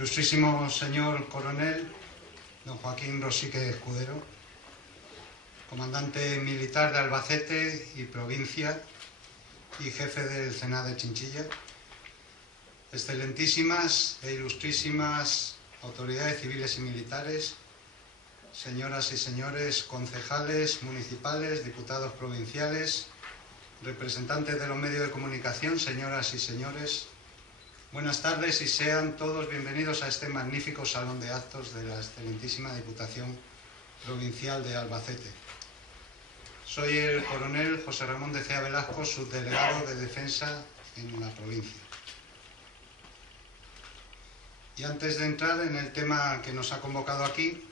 Ilustrísimo señor coronel, don Joaquín Rosique Escudero, comandante militar de Albacete y provincia y jefe del CENA de Chinchilla, excelentísimas e ilustrísimas autoridades civiles y militares, señoras y señores concejales municipales, diputados provinciales, representantes de los medios de comunicación, señoras y señores, buenas tardes y sean todos bienvenidos a este magnífico salón de actos de la excelentísima Diputación Provincial de Albacete. Soy el coronel José Ramón de Cea Velasco, subdelegado de Defensa en la provincia. Y antes de entrar en el tema que nos ha convocado aquí,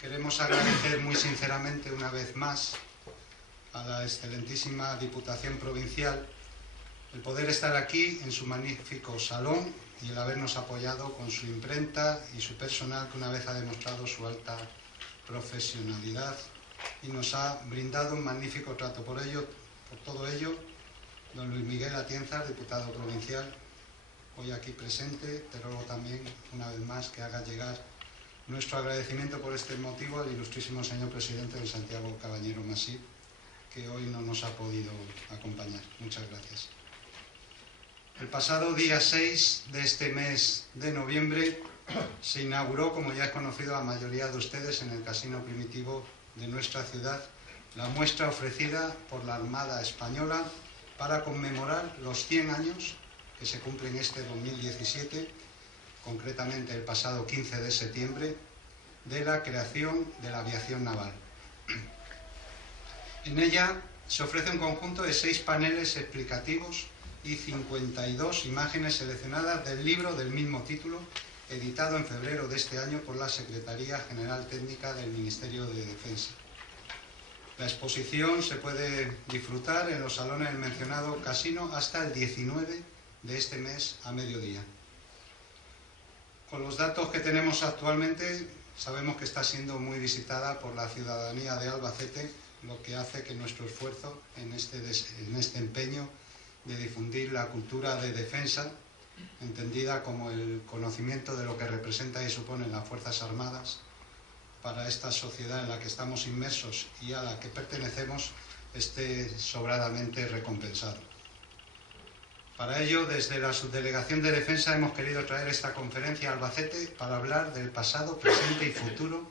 queremos agradecer muy sinceramente una vez más a la excelentísima Diputación Provincial el poder estar aquí en su magnífico salón y el habernos apoyado con su imprenta y su personal, que una vez ha demostrado su alta profesionalidad y nos ha brindado un magnífico trato. Por todo ello, don Luis Miguel Atienzar, diputado provincial, hoy aquí presente, te ruego también una vez más que haga llegar nuestro agradecimiento por este motivo al ilustrísimo señor presidente de Santiago Cabañero Masip, que hoy no nos ha podido acompañar. Muchas gracias. El pasado día 6 de este mes de noviembre se inauguró, como ya es conocido a la mayoría de ustedes, en el Casino Primitivo de nuestra ciudad, la muestra ofrecida por la Armada Española para conmemorar los 100 años que se cumplen este 2017, concretamente el pasado 15 de septiembre, de la creación de la aviación naval. En ella se ofrece un conjunto de 6 paneles explicativos y 52 imágenes seleccionadas del libro del mismo título, editado en febrero de este año por la Secretaría General Técnica del Ministerio de Defensa. La exposición se puede disfrutar en los salones del mencionado casino hasta el 19 de este mes a mediodía. Con los datos que tenemos actualmente, sabemos que está siendo muy visitada por la ciudadanía de Albacete, lo que hace que nuestro esfuerzo en este empeño de difundir la cultura de defensa, entendida como el conocimiento de lo que representa y suponen las Fuerzas Armadas para esta sociedad en la que estamos inmersos y a la que pertenecemos, esté sobradamente recompensado. Para ello, desde la Subdelegación de Defensa hemos querido traer esta conferencia a Albacete para hablar del pasado, presente y futuro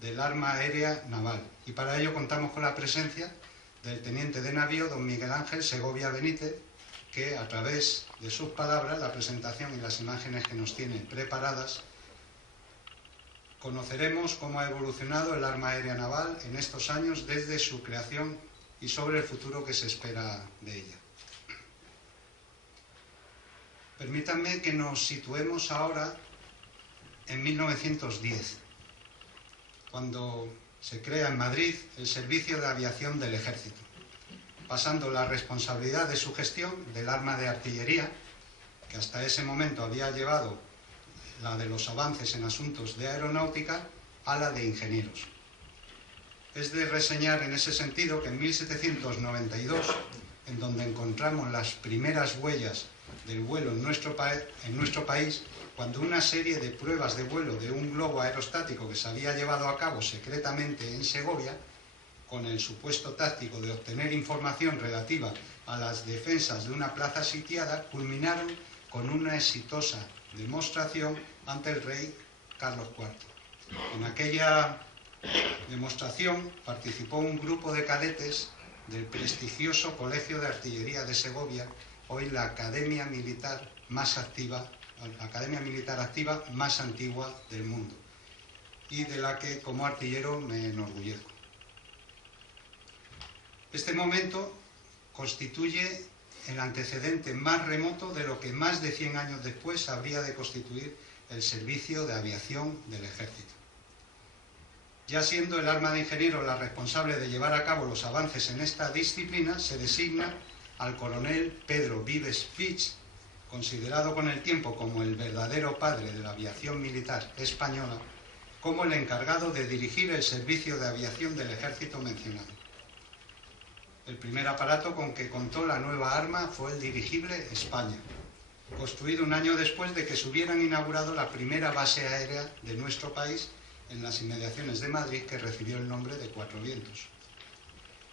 del arma aérea naval. Y para ello contamos con la presencia del teniente de navío don Miguel Ángel Segovia Benítez, que a través de sus palabras, la presentación y las imágenes que nos tiene preparadas, conoceremos cómo ha evolucionado el arma aérea naval en estos años desde su creación y sobre el futuro que se espera de ella. Permítanme que nos situemos ahora en 1910, cuando se crea en Madrid el Servicio de Aviación del Ejército, pasando la responsabilidad de su gestión del arma de artillería, que hasta ese momento había llevado la de los avances en asuntos de aeronáutica, a la de ingenieros. Es de reseñar en ese sentido que en 1792, en donde encontramos las primeras huellas del vuelo en nuestro país, cuando una serie de pruebas de vuelo de un globo aerostático que se había llevado a cabo secretamente en Segovia, con el supuesto táctico de obtener información relativa a las defensas de una plaza sitiada, culminaron con una exitosa demostración ante el rey Carlos IV. En aquella demostración participó un grupo de cadetes del prestigioso Colegio de Artillería de Segovia, hoy la academia militar activa más antigua del mundo, y de la que como artillero me enorgullezco. Este momento constituye el antecedente más remoto de lo que más de 100 años después habría de constituir el Servicio de Aviación del Ejército. Ya siendo el arma de ingenieros la responsable de llevar a cabo los avances en esta disciplina, se designa al coronel Pedro Vives Fitch, considerado con el tiempo como el verdadero padre de la aviación militar española, como el encargado de dirigir el Servicio de Aviación del Ejército mencionado. El primer aparato con que contó la nueva arma fue el dirigible España, construido un año después de que se hubieran inaugurado la primera base aérea de nuestro país en las inmediaciones de Madrid, que recibió el nombre de Cuatro Vientos.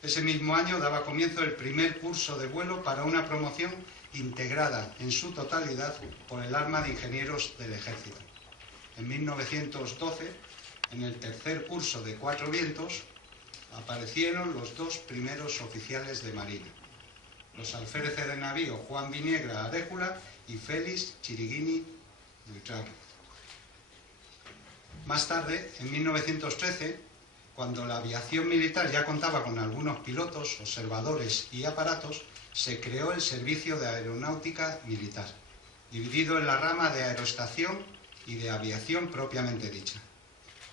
Ese mismo año daba comienzo el primer curso de vuelo para una promoción integrada en su totalidad por el Arma de Ingenieros del Ejército. En 1912, en el tercer curso de Cuatro Vientos, aparecieron los dos primeros oficiales de Marina, los alféreces de navío Juan Viniegra Aréjula y Félix Chiriguini Buitrago. Más tarde, en 1913, cuando la aviación militar ya contaba con algunos pilotos, observadores y aparatos, se creó el Servicio de Aeronáutica Militar, dividido en la rama de aeroestación y de aviación propiamente dicha.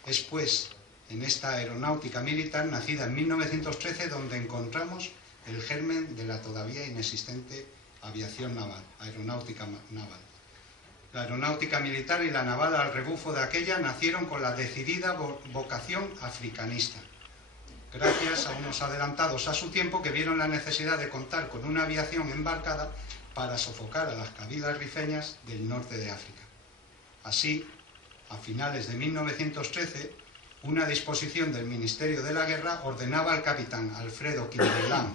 Es pues en esta aeronáutica militar, nacida en 1913, donde encontramos el germen de la todavía inexistente aviación naval, aeronáutica naval. La aeronáutica militar y la naval, al rebufo de aquella, nacieron con la decidida vocación africanista, gracias a unos adelantados a su tiempo que vieron la necesidad de contar con una aviación embarcada para sofocar a las cabilas rifeñas del norte de África. Así, a finales de 1913, una disposición del Ministerio de la Guerra ordenaba al capitán Alfredo Quindelán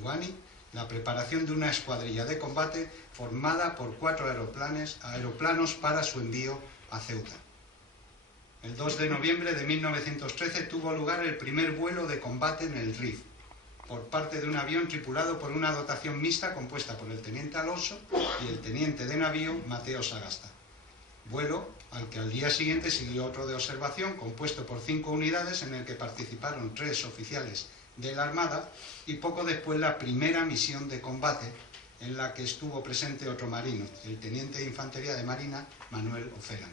Luani la preparación de una escuadrilla de combate formada por 4 aeroplanos para su envío a Ceuta. El 2 de noviembre de 1913 tuvo lugar el primer vuelo de combate en el RIF, por parte de un avión tripulado por una dotación mixta compuesta por el teniente Alonso y el teniente de navío Mateo Sagasta. Vuelo al que al día siguiente siguió otro de observación compuesto por 5 unidades en el que participaron 3 oficiales de la Armada y poco después la primera misión de combate en la que estuvo presente otro marino, el teniente de Infantería de Marina Manuel Ofelan.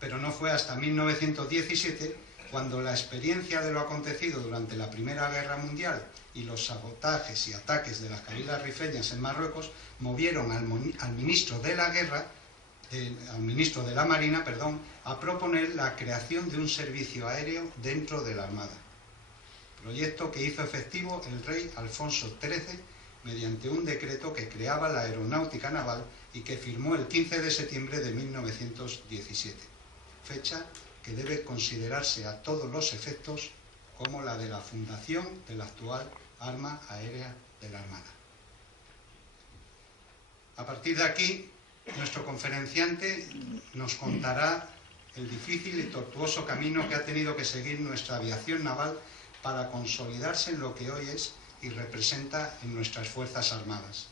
Pero no fue hasta 1917 cuando la experiencia de lo acontecido durante la Primera Guerra Mundial y los sabotajes y ataques de las cabilas rifeñas en Marruecos movieron al ministro de la Guerra, al ministro de la Marina, a proponer la creación de un servicio aéreo dentro de la Armada. Proyecto que hizo efectivo el rey Alfonso XIII mediante un decreto que creaba la aeronáutica naval y que firmó el 15 de septiembre de 1917, fecha que debe considerarse a todos los efectos como la de la fundación de la actual Arma Aérea de la Armada. A partir de aquí, nuestro conferenciante nos contará el difícil y tortuoso camino que ha tenido que seguir nuestra aviación naval para consolidarse en lo que hoy es y representa en nuestras Fuerzas Armadas.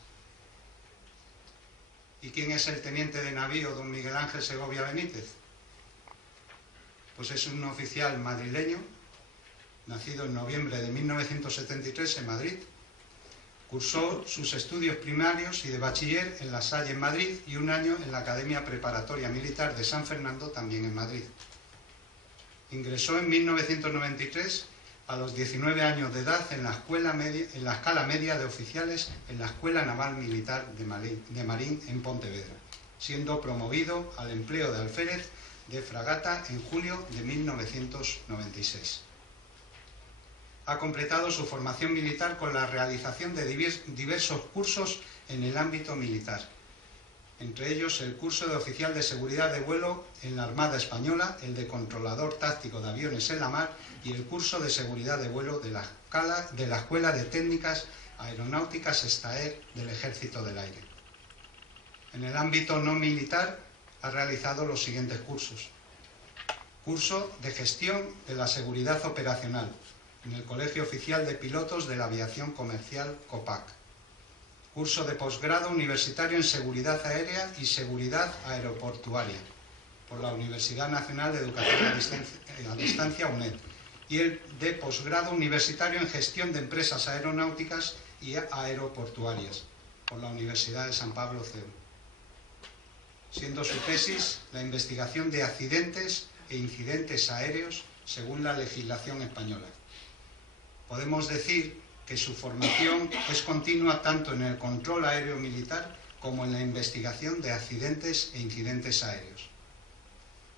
¿Y quién es el teniente de navío don Miguel Ángel Segovia Benítez? Pues es un oficial madrileño, nacido en noviembre de 1973 en Madrid. Cursó sus estudios primarios y de bachiller en La Salle en Madrid y un año en la Academia Preparatoria Militar de San Fernando, también en Madrid. Ingresó en 1993 a los 19 años de edad en la escala media de oficiales en la Escuela Naval Militar de Marín en Pontevedra, siendo promovido al empleo de alférez de fragata en julio de 1996. Ha completado su formación militar con la realización de diversos cursos en el ámbito militar, entre ellos el curso de oficial de seguridad de vuelo en la Armada Española, el de controlador táctico de aviones en la mar y el curso de seguridad de vuelo de la Escuela de Técnicas Aeronáuticas STAER del Ejército del Aire. En el ámbito no militar ha realizado los siguientes cursos. Curso de gestión de la seguridad operacional en el Colegio Oficial de Pilotos de la Aviación Comercial COPAC. Curso de posgrado universitario en Seguridad Aérea y Seguridad Aeroportuaria por la Universidad Nacional de Educación a Distancia UNED y el de posgrado universitario en Gestión de Empresas Aeronáuticas y Aeroportuarias por la Universidad de San Pablo CEU, siendo su tesis la investigación de accidentes e incidentes aéreos según la legislación española. Podemos decir que su formación es continua tanto en el control aéreo militar como en la investigación de accidentes e incidentes aéreos.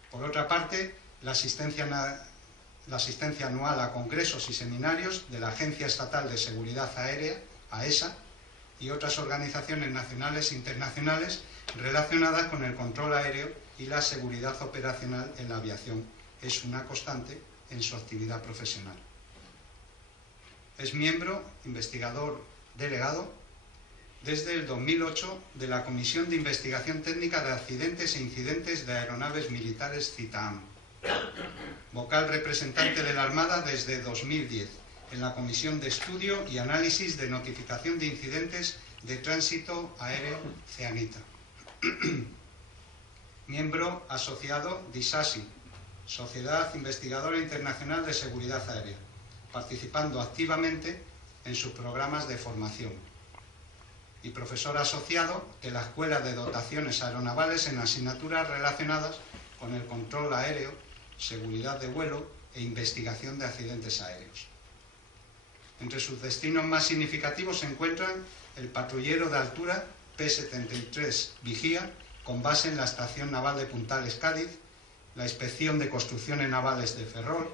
Por otra parte, la asistencia anual a congresos y seminarios de la Agencia Estatal de Seguridad Aérea, AESA, y otras organizaciones nacionales e internacionales relacionadas con el control aéreo y la seguridad operacional en la aviación. Es una constante en su actividad profesional. Es miembro, investigador delegado, desde el 2008 de la Comisión de Investigación Técnica de Accidentes e Incidentes de Aeronaves Militares CITAM. Vocal representante de la Armada desde 2010 en la Comisión de Estudio y Análisis de Notificación de Incidentes de Tránsito Aéreo CEANITA. Miembro asociado de ISASI, Sociedad Investigadora Internacional de Seguridad Aérea, participando activamente en sus programas de formación. Y profesor asociado de la Escuela de Dotaciones Aeronavales en asignaturas relacionadas con el control aéreo, seguridad de vuelo e investigación de accidentes aéreos. Entre sus destinos más significativos se encuentran el patrullero de altura P-73 Vigía, con base en la Estación Naval de Puntales, Cádiz, la Inspección de Construcciones Navales de Ferrol,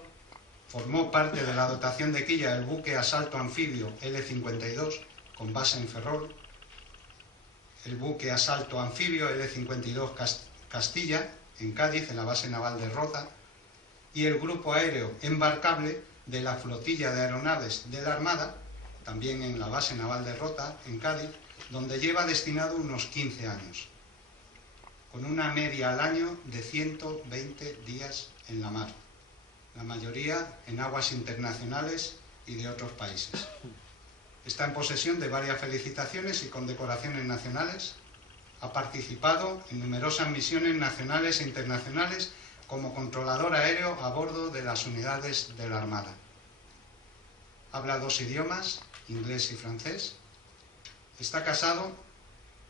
formó parte de la dotación de quilla del buque asalto anfibio L-52, con base en Ferrol, el buque asalto anfibio L-52 Castilla, en Cádiz, en la base naval de Rota, y el grupo aéreo embarcable de la flotilla de aeronaves de la Armada, también en la base naval de Rota, en Cádiz, donde lleva destinado unos 15 años, con una media al año de 120 días en la mar, la mayoría en aguas internacionales y de otros países. Está en posesión de varias felicitaciones y condecoraciones nacionales. Ha participado en numerosas misiones nacionales e internacionales como controlador aéreo a bordo de las unidades de la Armada. Habla 2 idiomas, inglés y francés. Está casado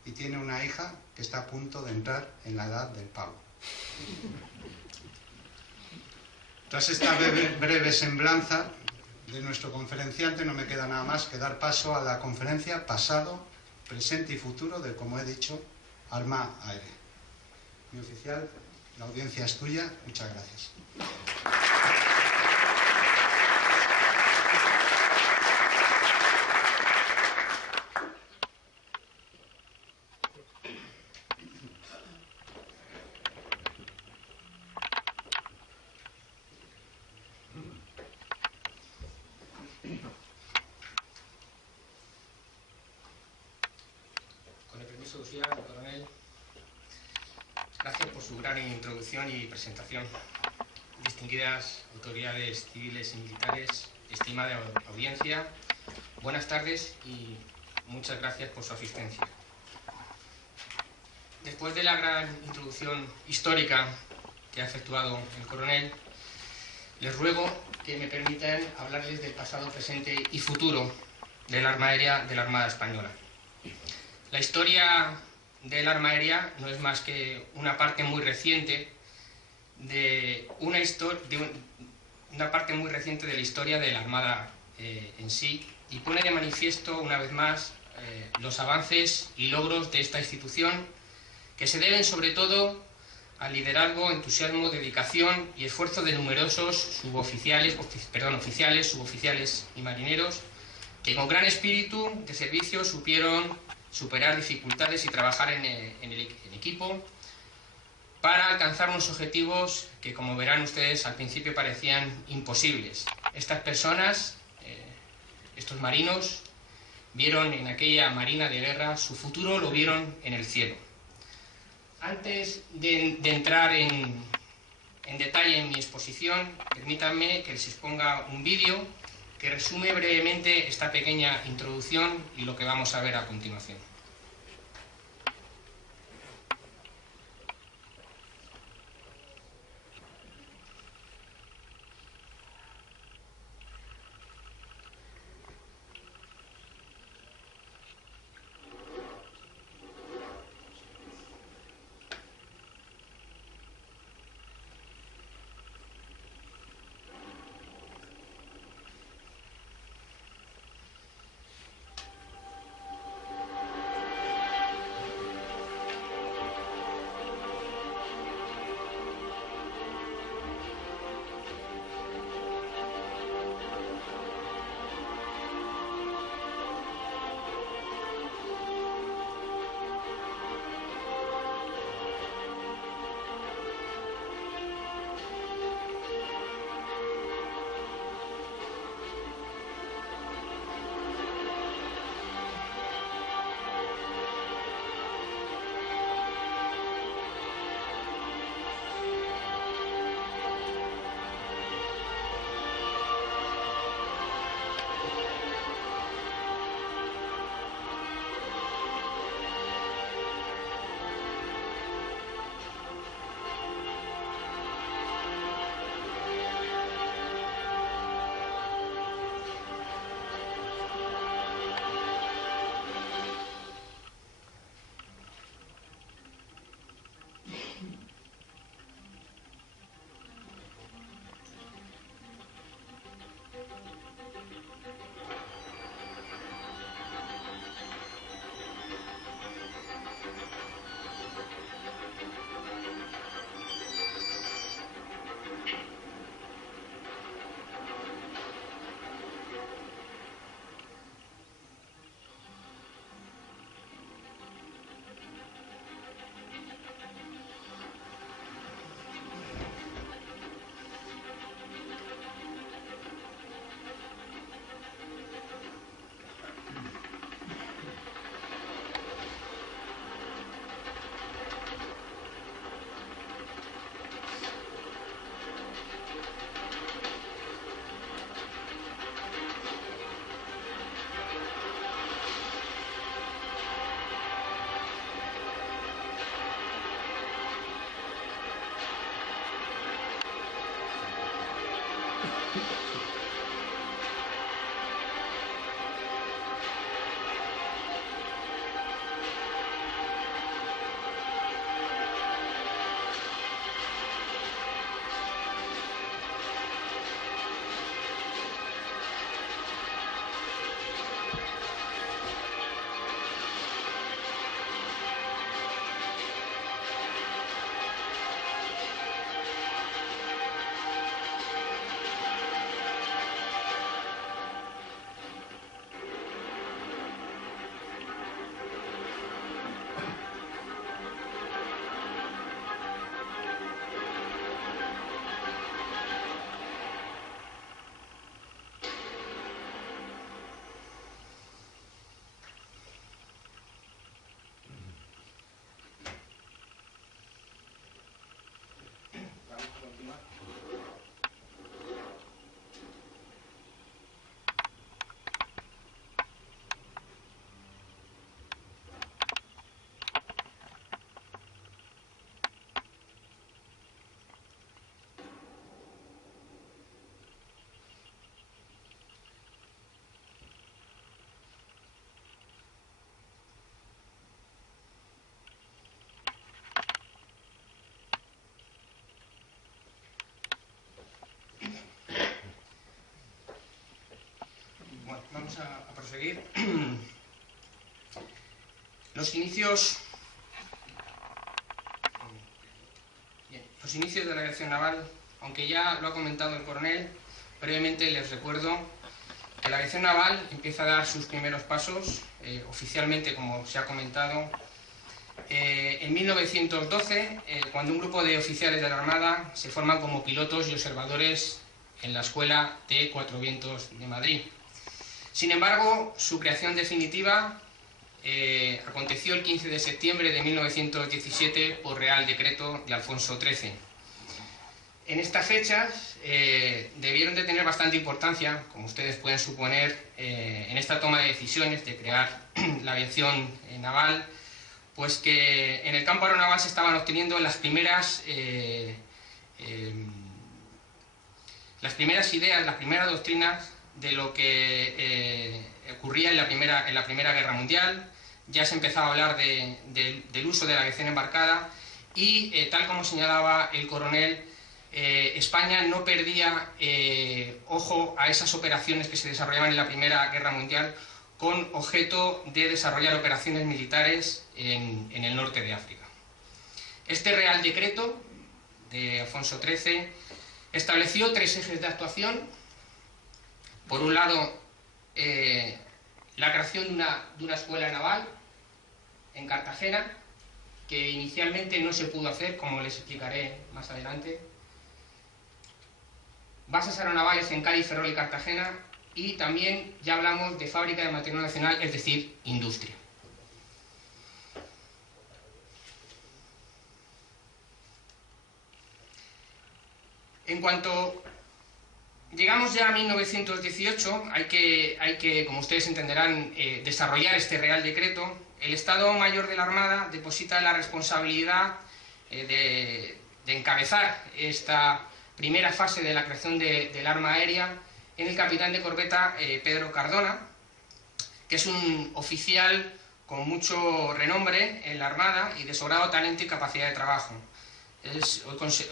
y tiene una hija que está a punto de entrar en la edad del pavo. Tras esta breve semblanza de nuestro conferenciante, no me queda nada más que dar paso a la conferencia pasado, presente y futuro de, como he dicho, Arma Aérea. Mi oficial, la audiencia es tuya. Muchas gracias. Coronel, gracias por su gran introducción y presentación. Distinguidas autoridades civiles y militares, estimada audiencia, buenas tardes y muchas gracias por su asistencia. Después de la gran introducción histórica que ha efectuado el coronel, les ruego que me permitan hablarles del pasado, presente y futuro del Arma Aérea de la Armada Española. La historia del Arma Aérea no es más que una parte muy reciente de la historia de la Armada en sí, y pone de manifiesto una vez más los avances y logros de esta institución, que se deben sobre todo al liderazgo, entusiasmo, dedicación y esfuerzo de numerosos oficiales, suboficiales y marineros que con gran espíritu de servicio supieron superar dificultades y trabajar en equipo para alcanzar unos objetivos que, como verán ustedes, al principio parecían imposibles. Estas personas, estos marinos, vieron en aquella marina de guerra su futuro, lo vieron en el cielo. Antes de entrar en detalle en mi exposición, permítanme que les exponga un vídeo que resume brevemente esta pequeña introducción y lo que vamos a ver a continuación. Vamos a proseguir. Los inicios de la aviación naval, aunque ya lo ha comentado el coronel, brevemente les recuerdo que la aviación naval empieza a dar sus primeros pasos, oficialmente, como se ha comentado, en 1912, cuando un grupo de oficiales de la Armada se forman como pilotos y observadores en la Escuela de Cuatro Vientos de Madrid. Sin embargo, su creación definitiva aconteció el 15 de septiembre de 1917 por Real Decreto de Alfonso XIII. En estas fechas debieron de tener bastante importancia, como ustedes pueden suponer, en esta toma de decisiones de crear la aviación naval, pues que en el campo aeronaval se estaban obteniendo las primeras ideas, las primeras doctrinas de lo que ocurría en la Primera Guerra Mundial. Ya se empezaba a hablar del uso de la aviación embarcada y, tal como señalaba el coronel, España no perdía ojo a esas operaciones que se desarrollaban en la Primera Guerra Mundial con objeto de desarrollar operaciones militares en el norte de África. Este Real Decreto de Alfonso XIII estableció 3 ejes de actuación. Por un lado, la creación de una escuela naval en Cartagena, que inicialmente no se pudo hacer, como les explicaré más adelante. Bases aeronavales en Cádiz, Ferrol y Cartagena, y también ya hablamos de fábrica de material nacional, es decir, industria. En cuanto llegamos ya a 1918, hay que, como ustedes entenderán, desarrollar este Real Decreto. El Estado Mayor de la Armada deposita la responsabilidad de encabezar esta primera fase de la creación del arma aérea en el capitán de corbeta Pedro Cardona, que es un oficial con mucho renombre en la Armada y de sobrado talento y capacidad de trabajo.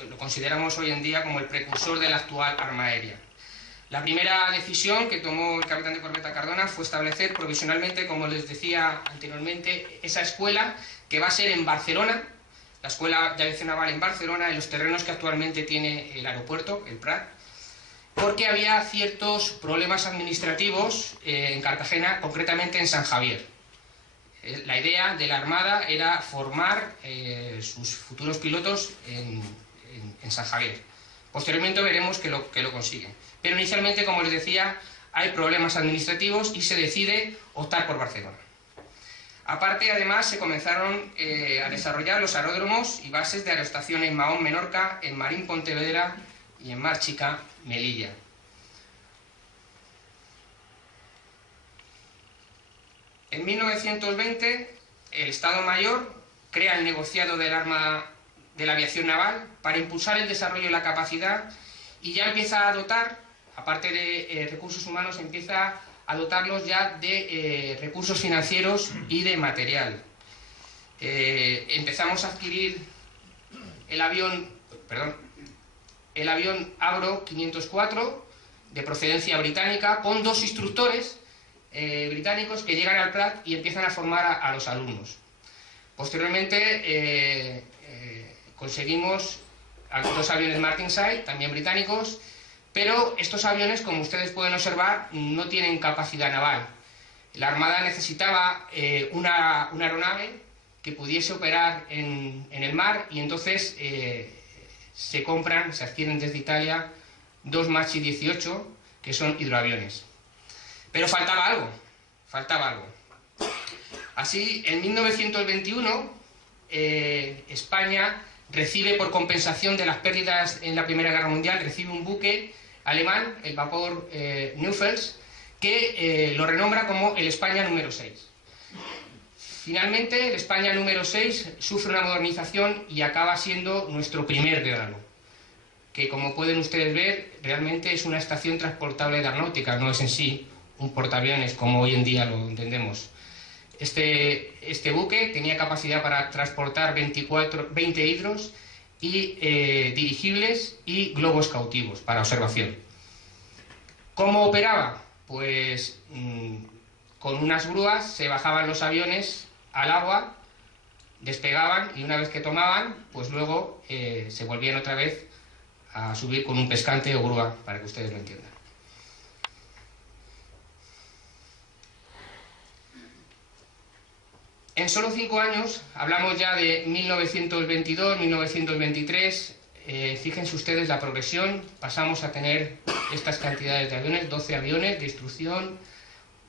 Lo consideramos hoy en día como el precursor de la actual arma aérea. La primera decisión que tomó el capitán de corbeta Cardona fue establecer provisionalmente, como les decía anteriormente, esa escuela que va a ser en Barcelona, la Escuela de Aviación Naval en Barcelona, en los terrenos que actualmente tiene el aeropuerto, el Prat, porque había ciertos problemas administrativos en Cartagena, concretamente en San Javier. La idea de la Armada era formar sus futuros pilotos en San Javier. Posteriormente veremos que lo consiguen. Pero inicialmente, como les decía, hay problemas administrativos y se decide optar por Barcelona. Aparte, además, se comenzaron a desarrollar los aeródromos y bases de aeroestación en Mahón, Menorca, en Marín, Pontevedra y en Mar Chica, Melilla. En 1920, el Estado Mayor crea el negociado del arma de la aviación naval para impulsar el desarrollo y la capacidad y ya empieza a dotar, aparte de recursos humanos, empieza a dotarlos ya de recursos financieros y de material. Empezamos a adquirir el avión Avro 504 de procedencia británica, con 2 instructores británicos que llegan al Prat y empiezan a formar a los alumnos. Posteriormente conseguimos 2 aviones Martinsyde, también británicos, pero estos aviones, como ustedes pueden observar, no tienen capacidad naval. La Armada necesitaba una aeronave que pudiese operar en el mar, y entonces se adquieren desde Italia 2 Machi 18, que son hidroaviones. Pero faltaba algo. Así, en 1921, España recibe, por compensación de las pérdidas en la Primera Guerra Mundial, recibe un buque alemán, el vapor Neufels, que lo renombra como el España número 6. Finalmente, el España número 6 sufre una modernización y acaba siendo nuestro primer Dédalo, que, como pueden ustedes ver, realmente es una estación transportable de aeronáutica, no es en sí un portaaviones como hoy en día lo entendemos. Este buque tenía capacidad para transportar 20 hidros y dirigibles y globos cautivos para observación. ¿Cómo operaba? Pues con unas grúas se bajaban los aviones al agua, despegaban, y una vez que tomaban, pues luego se volvían otra vez a subir con un pescante o grúa, para que ustedes lo entiendan. En solo 5 años, hablamos ya de 1922, 1923, fíjense ustedes la progresión, pasamos a tener estas cantidades de aviones, 12 aviones de instrucción,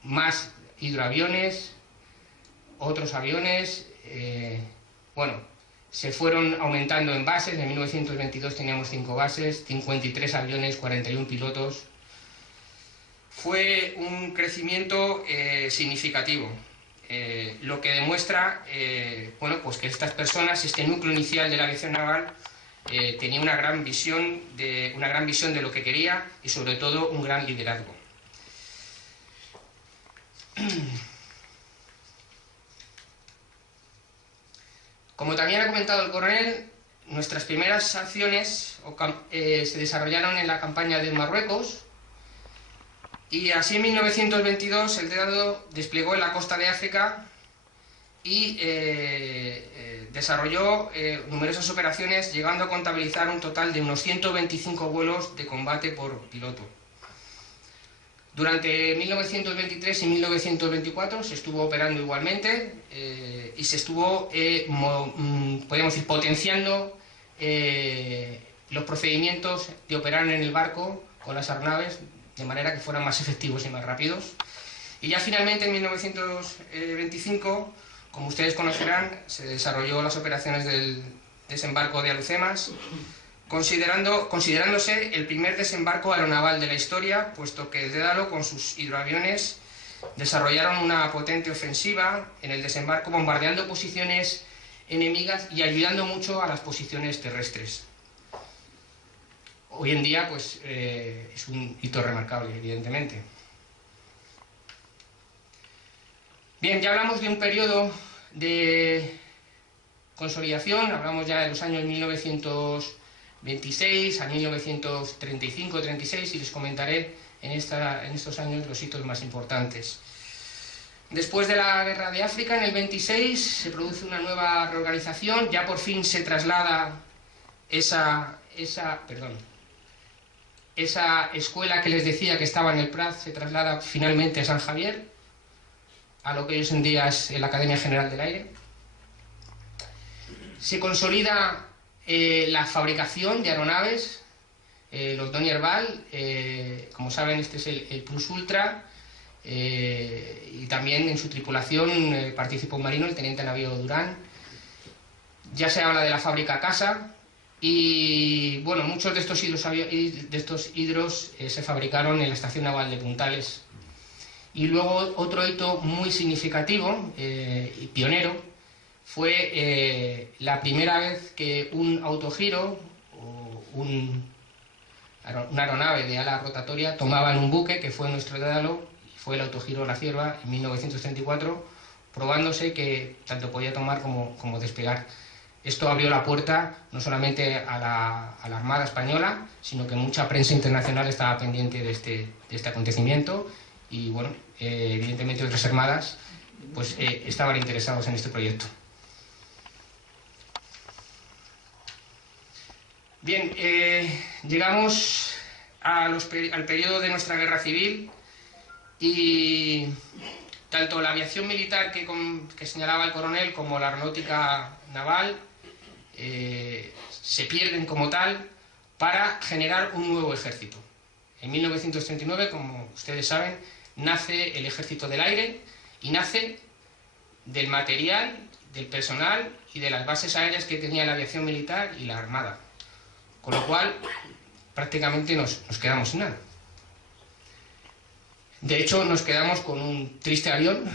más hidroaviones, otros aviones, se fueron aumentando en bases. En 1922 teníamos 5 bases, 53 aviones, 41 pilotos. Fue un crecimiento significativo. Lo que demuestra pues que estas personas, este núcleo inicial de la aviación naval, tenía una gran visión de lo que quería, y sobre todo un gran liderazgo. Como también ha comentado el coronel, nuestras primeras acciones se desarrollaron en la campaña de Marruecos, y así en 1922 el Dédalo desplegó en la costa de África y desarrolló numerosas operaciones, llegando a contabilizar un total de unos 125 vuelos de combate por piloto. Durante 1923 y 1924 se estuvo operando igualmente y se estuvo, podríamos decir, potenciando los procedimientos de operar en el barco con las aeronaves, de manera que fueran más efectivos y más rápidos. Y ya finalmente en 1925, como ustedes conocerán, se desarrolló las operaciones del desembarco de Alhucemas, considerándose el primer desembarco aeronaval de la historia, puesto que el Dédalo, con sus hidroaviones, desarrollaron una potente ofensiva en el desembarco, bombardeando posiciones enemigas y ayudando mucho a las posiciones terrestres. Hoy en día, pues, es un hito remarcable, evidentemente. Bien, ya hablamos de un periodo de consolidación, hablamos ya de los años 1926 a 1935-36, y les comentaré en estos años los hitos más importantes. Después de la Guerra de África, en el 26, se produce una nueva reorganización, ya por fin se traslada esa escuela que les decía que estaba en el Prat, se traslada finalmente a San Javier, a lo que hoy en día es la Academia General del Aire. Se consolida la fabricación de aeronaves, los Dornier Ball, como saben, este es el Plus Ultra, y también en su tripulación participó un marino, el teniente navío Durán. Ya se habla de la fábrica Casa, y bueno, muchos de estos hidros se fabricaron en la estación naval de Puntales. Y luego otro hito muy significativo y pionero fue la primera vez que un autogiro, o una aeronave de ala rotatoria tomaba en un buque que fue nuestro Dédalo, y fue el autogiro La Cierva en 1934, probándose que tanto podía tomar como despegar. Esto abrió la puerta no solamente a la Armada Española, sino que mucha prensa internacional estaba pendiente de este acontecimiento y, bueno, evidentemente otras armadas pues, estaban interesados en este proyecto. Bien, llegamos al periodo de nuestra guerra civil y tanto la aviación militar que señalaba el coronel como la aeronáutica naval se pierden como tal para generar un nuevo ejército. En 1939, como ustedes saben, nace el Ejército del Aire y nace del material, del personal y de las bases aéreas que tenía la aviación militar y la Armada. Con lo cual, prácticamente nos quedamos sin nada. De hecho, nos quedamos con un triste avión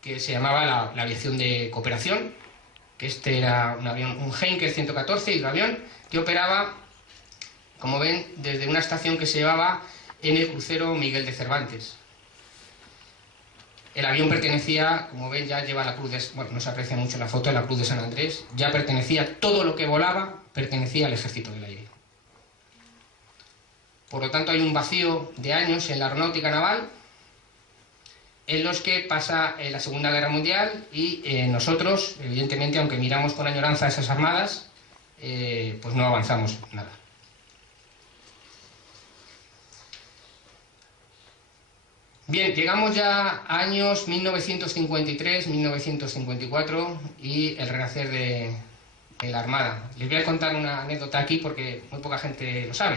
que se llamaba la aviación de cooperación, que este era un avión, un Heinkel 114, hidroavión, que operaba, como ven, desde una estación que se llevaba en el crucero Miguel de Cervantes. El avión pertenecía, como ven, ya lleva la cruz de... Bueno, no se aprecia mucho la foto de la cruz de San Andrés, ya pertenecía, todo lo que volaba pertenecía al Ejército del Aire. Por lo tanto, hay un vacío de años en la aeronáutica naval, en los que pasa la Segunda Guerra Mundial y nosotros, evidentemente, aunque miramos con añoranza a esas armadas, pues no avanzamos nada. Bien, llegamos ya a años 1953-1954 y el renacer de la Armada. Les voy a contar una anécdota aquí porque muy poca gente lo sabe.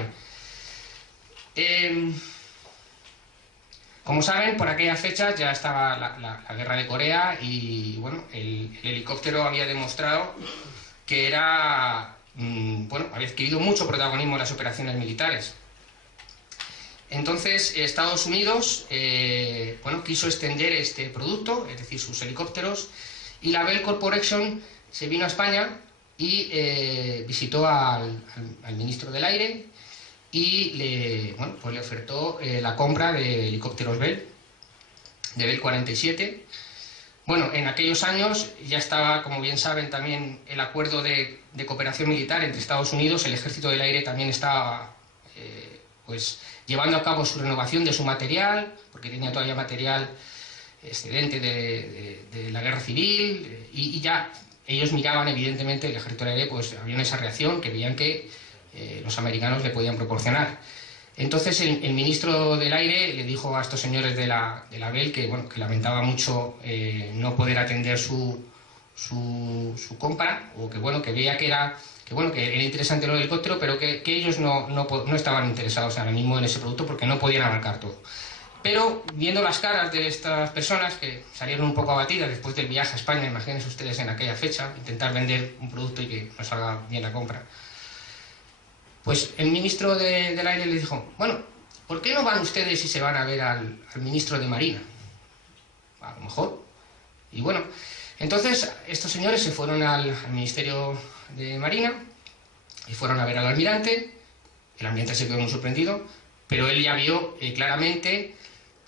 Como saben, por aquella fecha ya estaba la guerra de Corea y bueno, el helicóptero había demostrado que era, bueno, había adquirido mucho protagonismo en las operaciones militares. Entonces, Estados Unidos bueno, quiso extender este producto, es decir, sus helicópteros, y la Bell Corporation se vino a España y visitó al ministro del Aire y bueno, pues le ofertó la compra de helicópteros Bell, de Bell 47. Bueno, en aquellos años ya estaba, como bien saben, también el acuerdo de cooperación militar entre Estados Unidos. El Ejército del Aire también estaba pues llevando a cabo su renovación de su material, porque tenía todavía material excedente de la guerra civil, y ya ellos miraban, evidentemente, el Ejército del Aire, pues había esa reacción que veían que los americanos le podían proporcionar. Entonces el ministro del Aire le dijo a estos señores de la Bell que, bueno, que lamentaba mucho no poder atender su compra, o que, bueno, que veía que era interesante el helicóptero, pero que ellos no estaban interesados ahora mismo en ese producto porque no podían abarcar todo. Pero viendo las caras de estas personas que salieron un poco abatidas después del viaje a España, imagínense ustedes en aquella fecha, intentar vender un producto y que no salga bien la compra, pues el ministro del Aire le dijo, bueno, ¿por qué no van ustedes y se van a ver al ministro de Marina? A lo mejor. Y bueno, entonces estos señores se fueron al Ministerio de Marina y fueron a ver al almirante. El almirante se quedó muy sorprendido, pero él ya vio claramente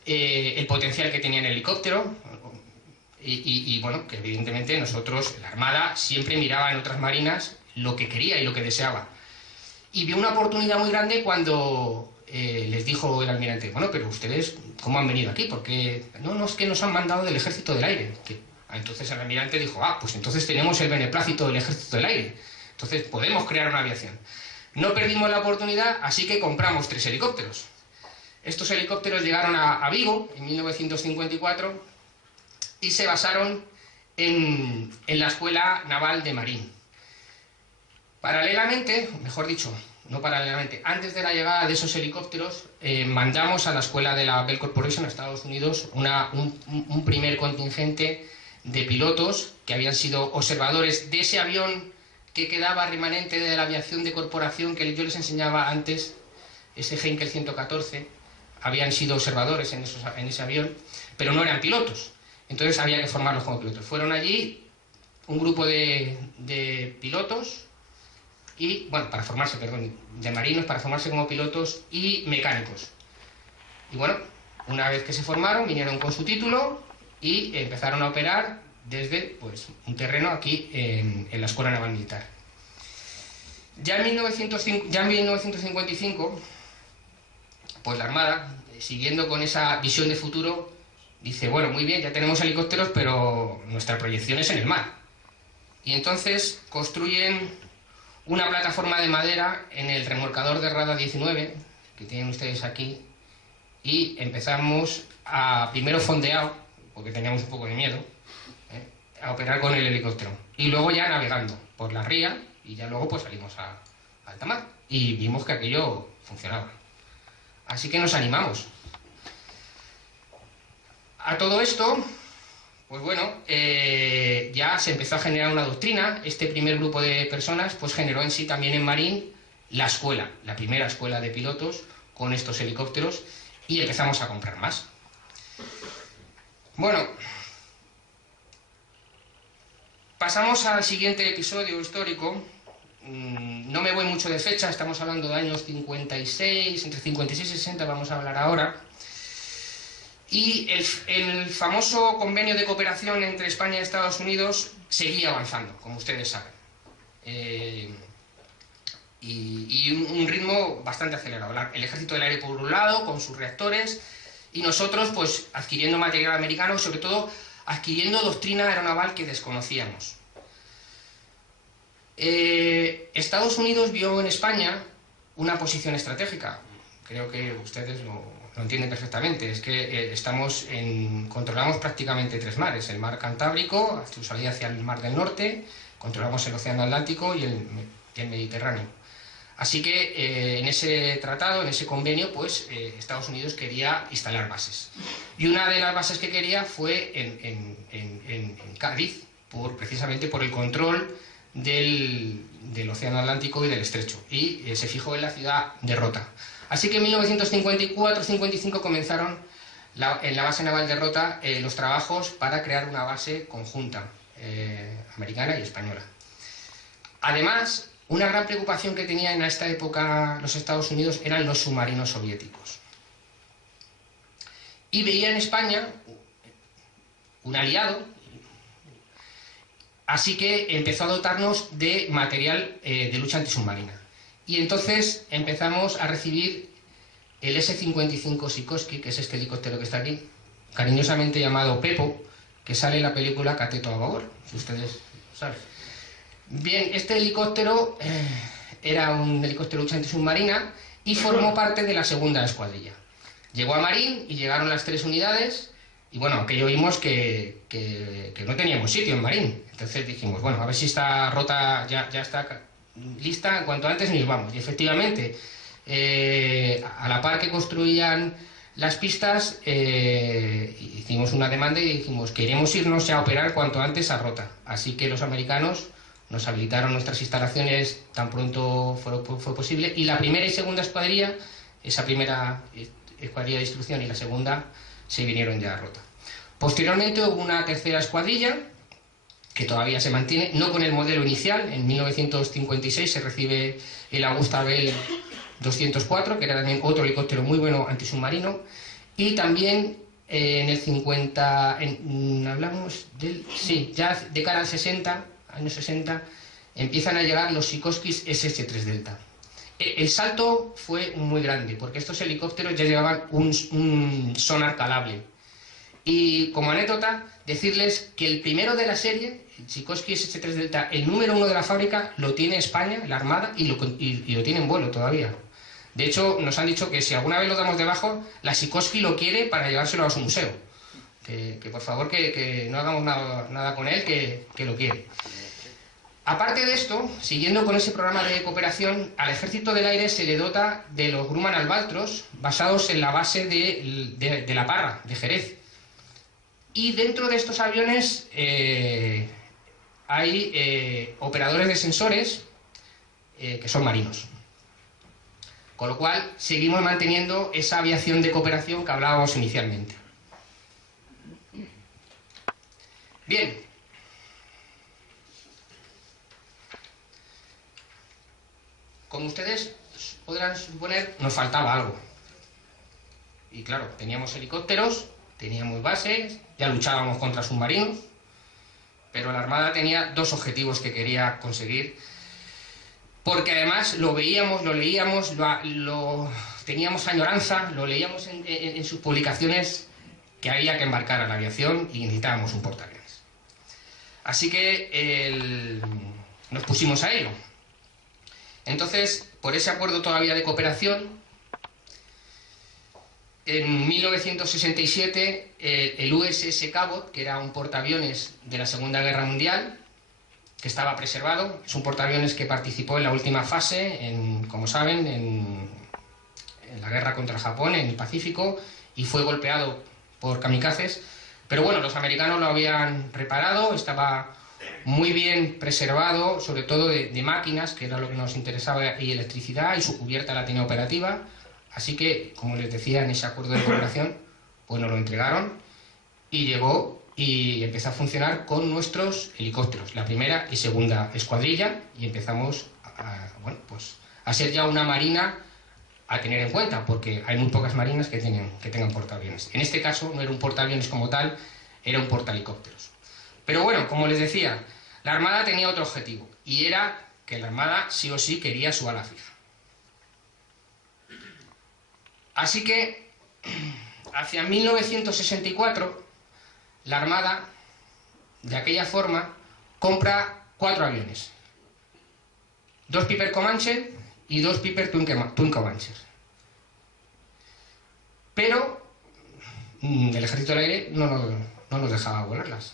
el potencial que tenía en el helicóptero y bueno, que evidentemente nosotros, la Armada, siempre miraba en otras marinas lo que quería y lo que deseaba. Y vio una oportunidad muy grande cuando les dijo el almirante, bueno, pero ustedes, ¿cómo han venido aquí? Porque no, es que nos han mandado del Ejército del Aire. Entonces el almirante dijo, pues entonces tenemos el beneplácito del Ejército del Aire. Entonces podemos crear una aviación. No perdimos la oportunidad, así que compramos 3 helicópteros. Estos helicópteros llegaron a Vigo en 1954 y se basaron en la Escuela Naval de Marín. Paralelamente, mejor dicho, no paralelamente, antes de la llegada de esos helicópteros, mandamos a la escuela de la Bell Corporation a Estados Unidos un primer contingente de pilotos que habían sido observadores de ese avión que quedaba remanente de la aviación de corporación que yo les enseñaba antes, ese Heinkel 114, habían sido observadores en ese avión, pero no eran pilotos, entonces había que formarlos como pilotos. Fueron allí un grupo de pilotos y, bueno, para formarse, perdón, de marinos, para formarse como pilotos y mecánicos. Y bueno, una vez que se formaron, vinieron con su título y empezaron a operar desde pues, un terreno aquí en la Escuela Naval Militar. Ya en 1955, pues la Armada, siguiendo con esa visión de futuro, dice, bueno, muy bien, ya tenemos helicópteros, pero nuestra proyección es en el mar. Y entonces construyen una plataforma de madera en el remolcador de Rada 19, que tienen ustedes aquí, y empezamos a, primero fondeado, porque teníamos un poco de miedo, a operar con el helicóptero. Y luego ya navegando por la ría, y ya luego pues salimos a alta mar. Y vimos que aquello funcionaba. Así que nos animamos. A todo esto, pues bueno, ya se empezó a generar una doctrina. Este primer grupo de personas pues generó en sí también en Marín la escuela, la primera escuela de pilotos con estos helicópteros, y empezamos a comprar más. Bueno, pasamos al siguiente episodio histórico. No me voy mucho de fecha, estamos hablando de años 56, entre 56 y 60 vamos a hablar ahora. Y el famoso convenio de cooperación entre España y Estados Unidos seguía avanzando, como ustedes saben. Y un ritmo bastante acelerado. El ejército del aire por un lado, con sus reactores, y nosotros pues adquiriendo material americano, sobre todo adquiriendo doctrina aeronaval que desconocíamos. Estados Unidos vio en España una posición estratégica. Creo que ustedes lo entienden perfectamente. Es que controlamos prácticamente 3 mares: el mar Cantábrico, su salida hacia el mar del Norte, controlamos el océano Atlántico y el Mediterráneo. Así que en ese tratado, en ese convenio, pues Estados Unidos quería instalar bases. Y una de las bases que quería fue en Cádiz, precisamente por el control del océano Atlántico y del estrecho. Y se fijó en la ciudad de Rota. Así que en 1954-55 comenzaron en la base naval de Rota los trabajos para crear una base conjunta americana y española. Además, una gran preocupación que tenía en esta época los Estados Unidos eran los submarinos soviéticos. Y veía en España un aliado, así que empezó a dotarnos de material de lucha antisubmarina. Y entonces empezamos a recibir el S-55 Sikorsky, que es este helicóptero que está aquí, cariñosamente llamado Pepo, que sale en la película Cateto a babor, si ustedes saben. Bien, este helicóptero era un helicóptero de lucha antisubmarina y formó parte de la segunda escuadrilla. Llegó a Marín y llegaron las 3 unidades y bueno, aquello vimos que no teníamos sitio en Marín. Entonces dijimos, bueno, a ver si esta Rota ya está lista, en cuanto antes nos vamos. Y efectivamente, a la par que construían las pistas, hicimos una demanda y dijimos, queremos irnos ya a operar cuanto antes a Rota. Así que los americanos nos habilitaron nuestras instalaciones tan pronto fue posible, y la primera y segunda escuadrilla, esa primera escuadrilla de instrucción y la segunda, se vinieron ya a Rota. Posteriormente hubo una tercera escuadrilla, que todavía se mantiene, no con el modelo inicial. En 1956 se recibe el Augusta Bell 204, que era también otro helicóptero muy bueno antisubmarino, y también en el 50, hablamos del, sí, ya de cara al 60, años 60, empiezan a llegar los Sikorsky SS-3 Delta. El salto fue muy grande, porque estos helicópteros ya llevaban un sonar calable. Y como anécdota, decirles que el primero de la serie, el Sikorsky SS-3 Delta, el número 1 de la fábrica, lo tiene España, la Armada, y lo tiene en vuelo todavía. De hecho, nos han dicho que si alguna vez lo damos de bajo, la Sikorsky lo quiere para llevárselo a su museo. Que por favor que no hagamos nada con él, que lo quiere. Aparte de esto, siguiendo con ese programa de cooperación, al Ejército del Aire se le dota de los Grumman Albatros, basados en la base de La Parra, de Jerez. Y dentro de estos aviones hay operadores de sensores que son marinos. Con lo cual, seguimos manteniendo esa aviación de cooperación que hablábamos inicialmente. Bien. como ustedes podrán suponer, nos faltaba algo. Y claro, teníamos helicópteros, teníamos bases, ya luchábamos contra submarinos, pero la Armada tenía dos objetivos que quería conseguir, porque además lo veíamos, lo leíamos, teníamos añoranza, lo leíamos en sus publicaciones, que había que embarcar a la aviación y necesitábamos un portaaviones. Así que nos pusimos a ello. Entonces, por ese acuerdo todavía de cooperación, en 1967 el USS Cabot, que era un portaaviones de la Segunda Guerra Mundial, que estaba preservado, es un portaaviones que participó en la última fase, como saben, en la guerra contra Japón, en el Pacífico, y fue golpeado por kamikazes, pero bueno, los americanos lo habían reparado, estaba muy bien preservado, sobre todo de máquinas, que era lo que nos interesaba, y electricidad, y su cubierta la tenía operativa. Así que, como les decía, en ese acuerdo de cooperación, pues nos lo entregaron y llegó y empezó a funcionar con nuestros helicópteros, la primera y segunda escuadrilla, y empezamos a ser ya una marina a tener en cuenta, porque hay muy pocas marinas que tengan portaaviones. En este caso no era un portaaviones como tal, era un portahelicópteros. Pero bueno, como les decía, la Armada tenía otro objetivo, y era que la Armada sí o sí quería su ala fija. Así que, hacia 1964, la Armada, de aquella forma, compra 4 aviones. 2 Piper Comanche y 2 Piper Twin Comancher. Pero el Ejército del Aire no nos dejaba volarlas.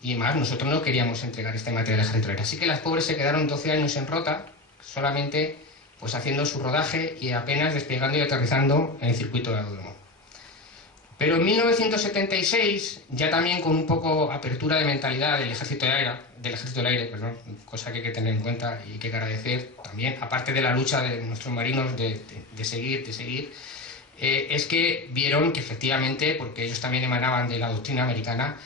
Y además nosotros no queríamos entregar este material al Ejército del Aire. Así que las pobres se quedaron 12 años en rota, solamente pues haciendo su rodaje y apenas despegando y aterrizando en el circuito de aeródromo. Pero en 1976, ya también con un poco apertura de mentalidad del Ejército del Aire, cosa que hay que tener en cuenta y que agradecer también, aparte de la lucha de nuestros marinos de seguir, es que vieron que efectivamente, porque ellos también emanaban de la doctrina americana,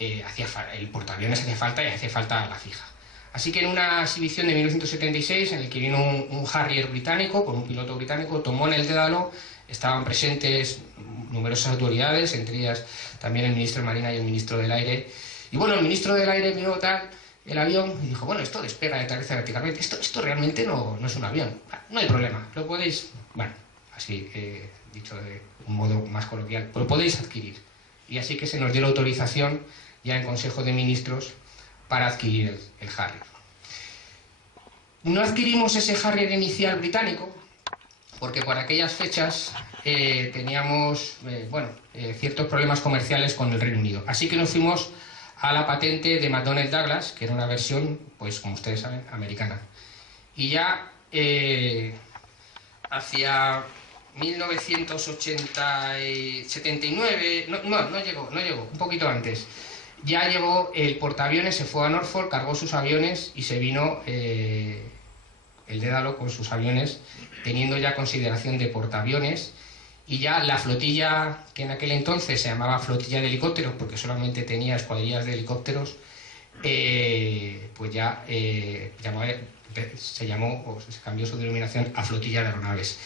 el portaaviones hacía falta y hacía falta la fija. Así que en una exhibición de 1976, en la que vino un Harrier británico, con un piloto británico, tomó en el Dédalo, estaban presentes numerosas autoridades, entre ellas también el ministro de Marina y el ministro del Aire. Y bueno, el ministro del Aire miró el avión y dijo, bueno, esto despega y aterriza verticalmente, esto realmente no es un avión, no hay problema, lo podéis, bueno, así dicho de un modo más coloquial, lo podéis adquirir. Y así que se nos dio la autorización ya en Consejo de Ministros para adquirir el Harrier. No adquirimos ese Harrier inicial británico, porque por aquellas fechas teníamos ciertos problemas comerciales con el Reino Unido. Así que nos fuimos a la patente de McDonnell Douglas, que era una versión, pues como ustedes saben, americana. Y ya hacia 1979, no llegó, un poquito antes, ya llegó el portaaviones, se fue a Norfolk, cargó sus aviones y se vino el Dédalo con sus aviones, teniendo ya consideración de portaaviones, y ya la flotilla, que en aquel entonces se llamaba flotilla de helicópteros, porque solamente tenía escuadrillas de helicópteros, pues ya se llamó, o se cambió su denominación a flotilla de aeronaves.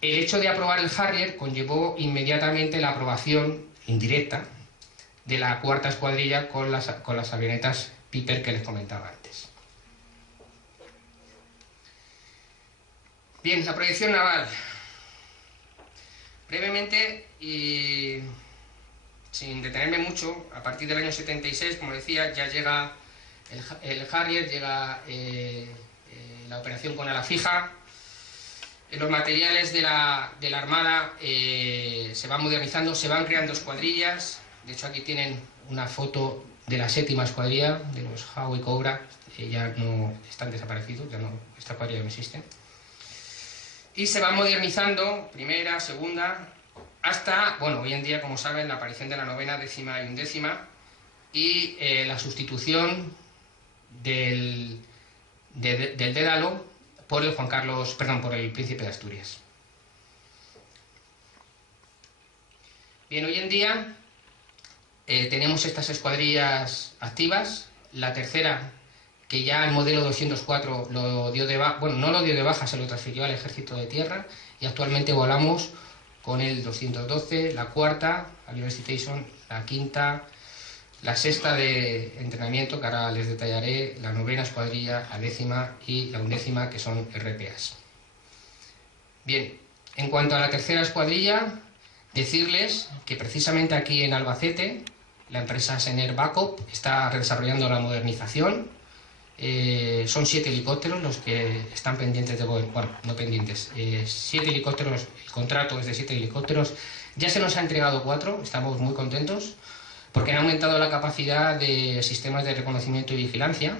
El hecho de aprobar el Harrier conllevó inmediatamente la aprobación indirecta de la cuarta escuadrilla con las avionetas Piper que les comentaba antes. Bien, la proyección naval. Brevemente y sin detenerme mucho, a partir del año 76, como decía, ya llega el Harrier, llega la operación con ala fija. Los materiales de la Armada se van modernizando, se van creando escuadrillas. De hecho, aquí tienen una foto de la 7ª escuadrilla, de los Howe y Cobra, ya no están desaparecidos, ya no, esta escuadrilla no existe. Y se van modernizando, primera, segunda, hasta, bueno, hoy en día, como saben, la aparición de la 9ª, 10ª y 11ª, y la sustitución del Dédalo por el por el Príncipe de Asturias. Bien, hoy en día tenemos estas escuadrillas activas. La tercera, que ya el modelo 204 lo dio de baja, bueno, no lo dio de baja, se lo transfirió al Ejército de Tierra, y actualmente volamos con el 212, la cuarta, Aviones Citation, la quinta, la sexta de entrenamiento, que ahora les detallaré, la novena escuadrilla, la décima y la undécima, que son RPAs. Bien, en cuanto a la tercera escuadrilla, decirles que precisamente aquí en Albacete, la empresa Sener Backup está desarrollando la modernización. Son 7 helicópteros los que están pendientes de... Bueno, no pendientes, 7 helicópteros, el contrato es de 7 helicópteros. Ya se nos ha entregado 4, estamos muy contentos, porque han aumentado la capacidad de sistemas de reconocimiento y vigilancia,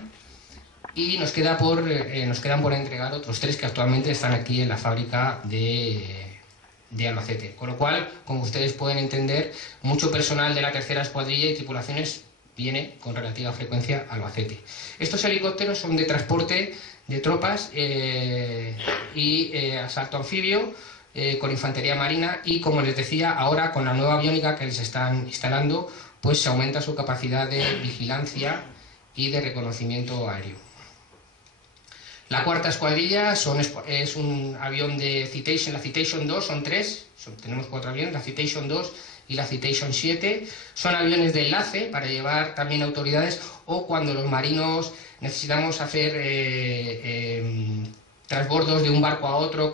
y nos quedan por entregar otros 3 que actualmente están aquí en la fábrica de Albacete. Con lo cual, como ustedes pueden entender, mucho personal de la tercera escuadrilla y tripulaciones viene con relativa frecuencia a Albacete. Estos helicópteros son de transporte de tropas y asalto anfibio con infantería marina, y como les decía, ahora con la nueva aviónica que les están instalando, pues se aumenta su capacidad de vigilancia y de reconocimiento aéreo. La cuarta escuadrilla es un avión de Citation, la Citation 2, son 3, tenemos 4 aviones, la Citation 2 y la Citation 7, son aviones de enlace para llevar también autoridades, o cuando los marinos necesitamos hacer transbordos de un barco a otro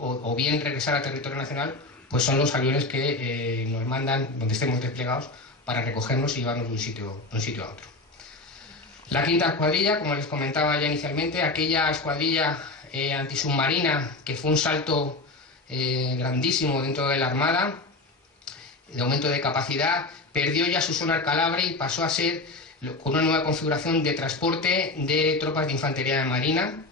o bien regresar a territorio nacional, pues son los aviones que nos mandan donde estemos desplegados para recogernos y llevarnos de un sitio a otro. La quinta escuadrilla, como les comentaba ya inicialmente, aquella escuadrilla antisubmarina que fue un salto grandísimo dentro de la Armada, de aumento de capacidad, perdió ya su sonar calabre y pasó a ser, con una nueva configuración, de transporte de tropas de infantería de marina,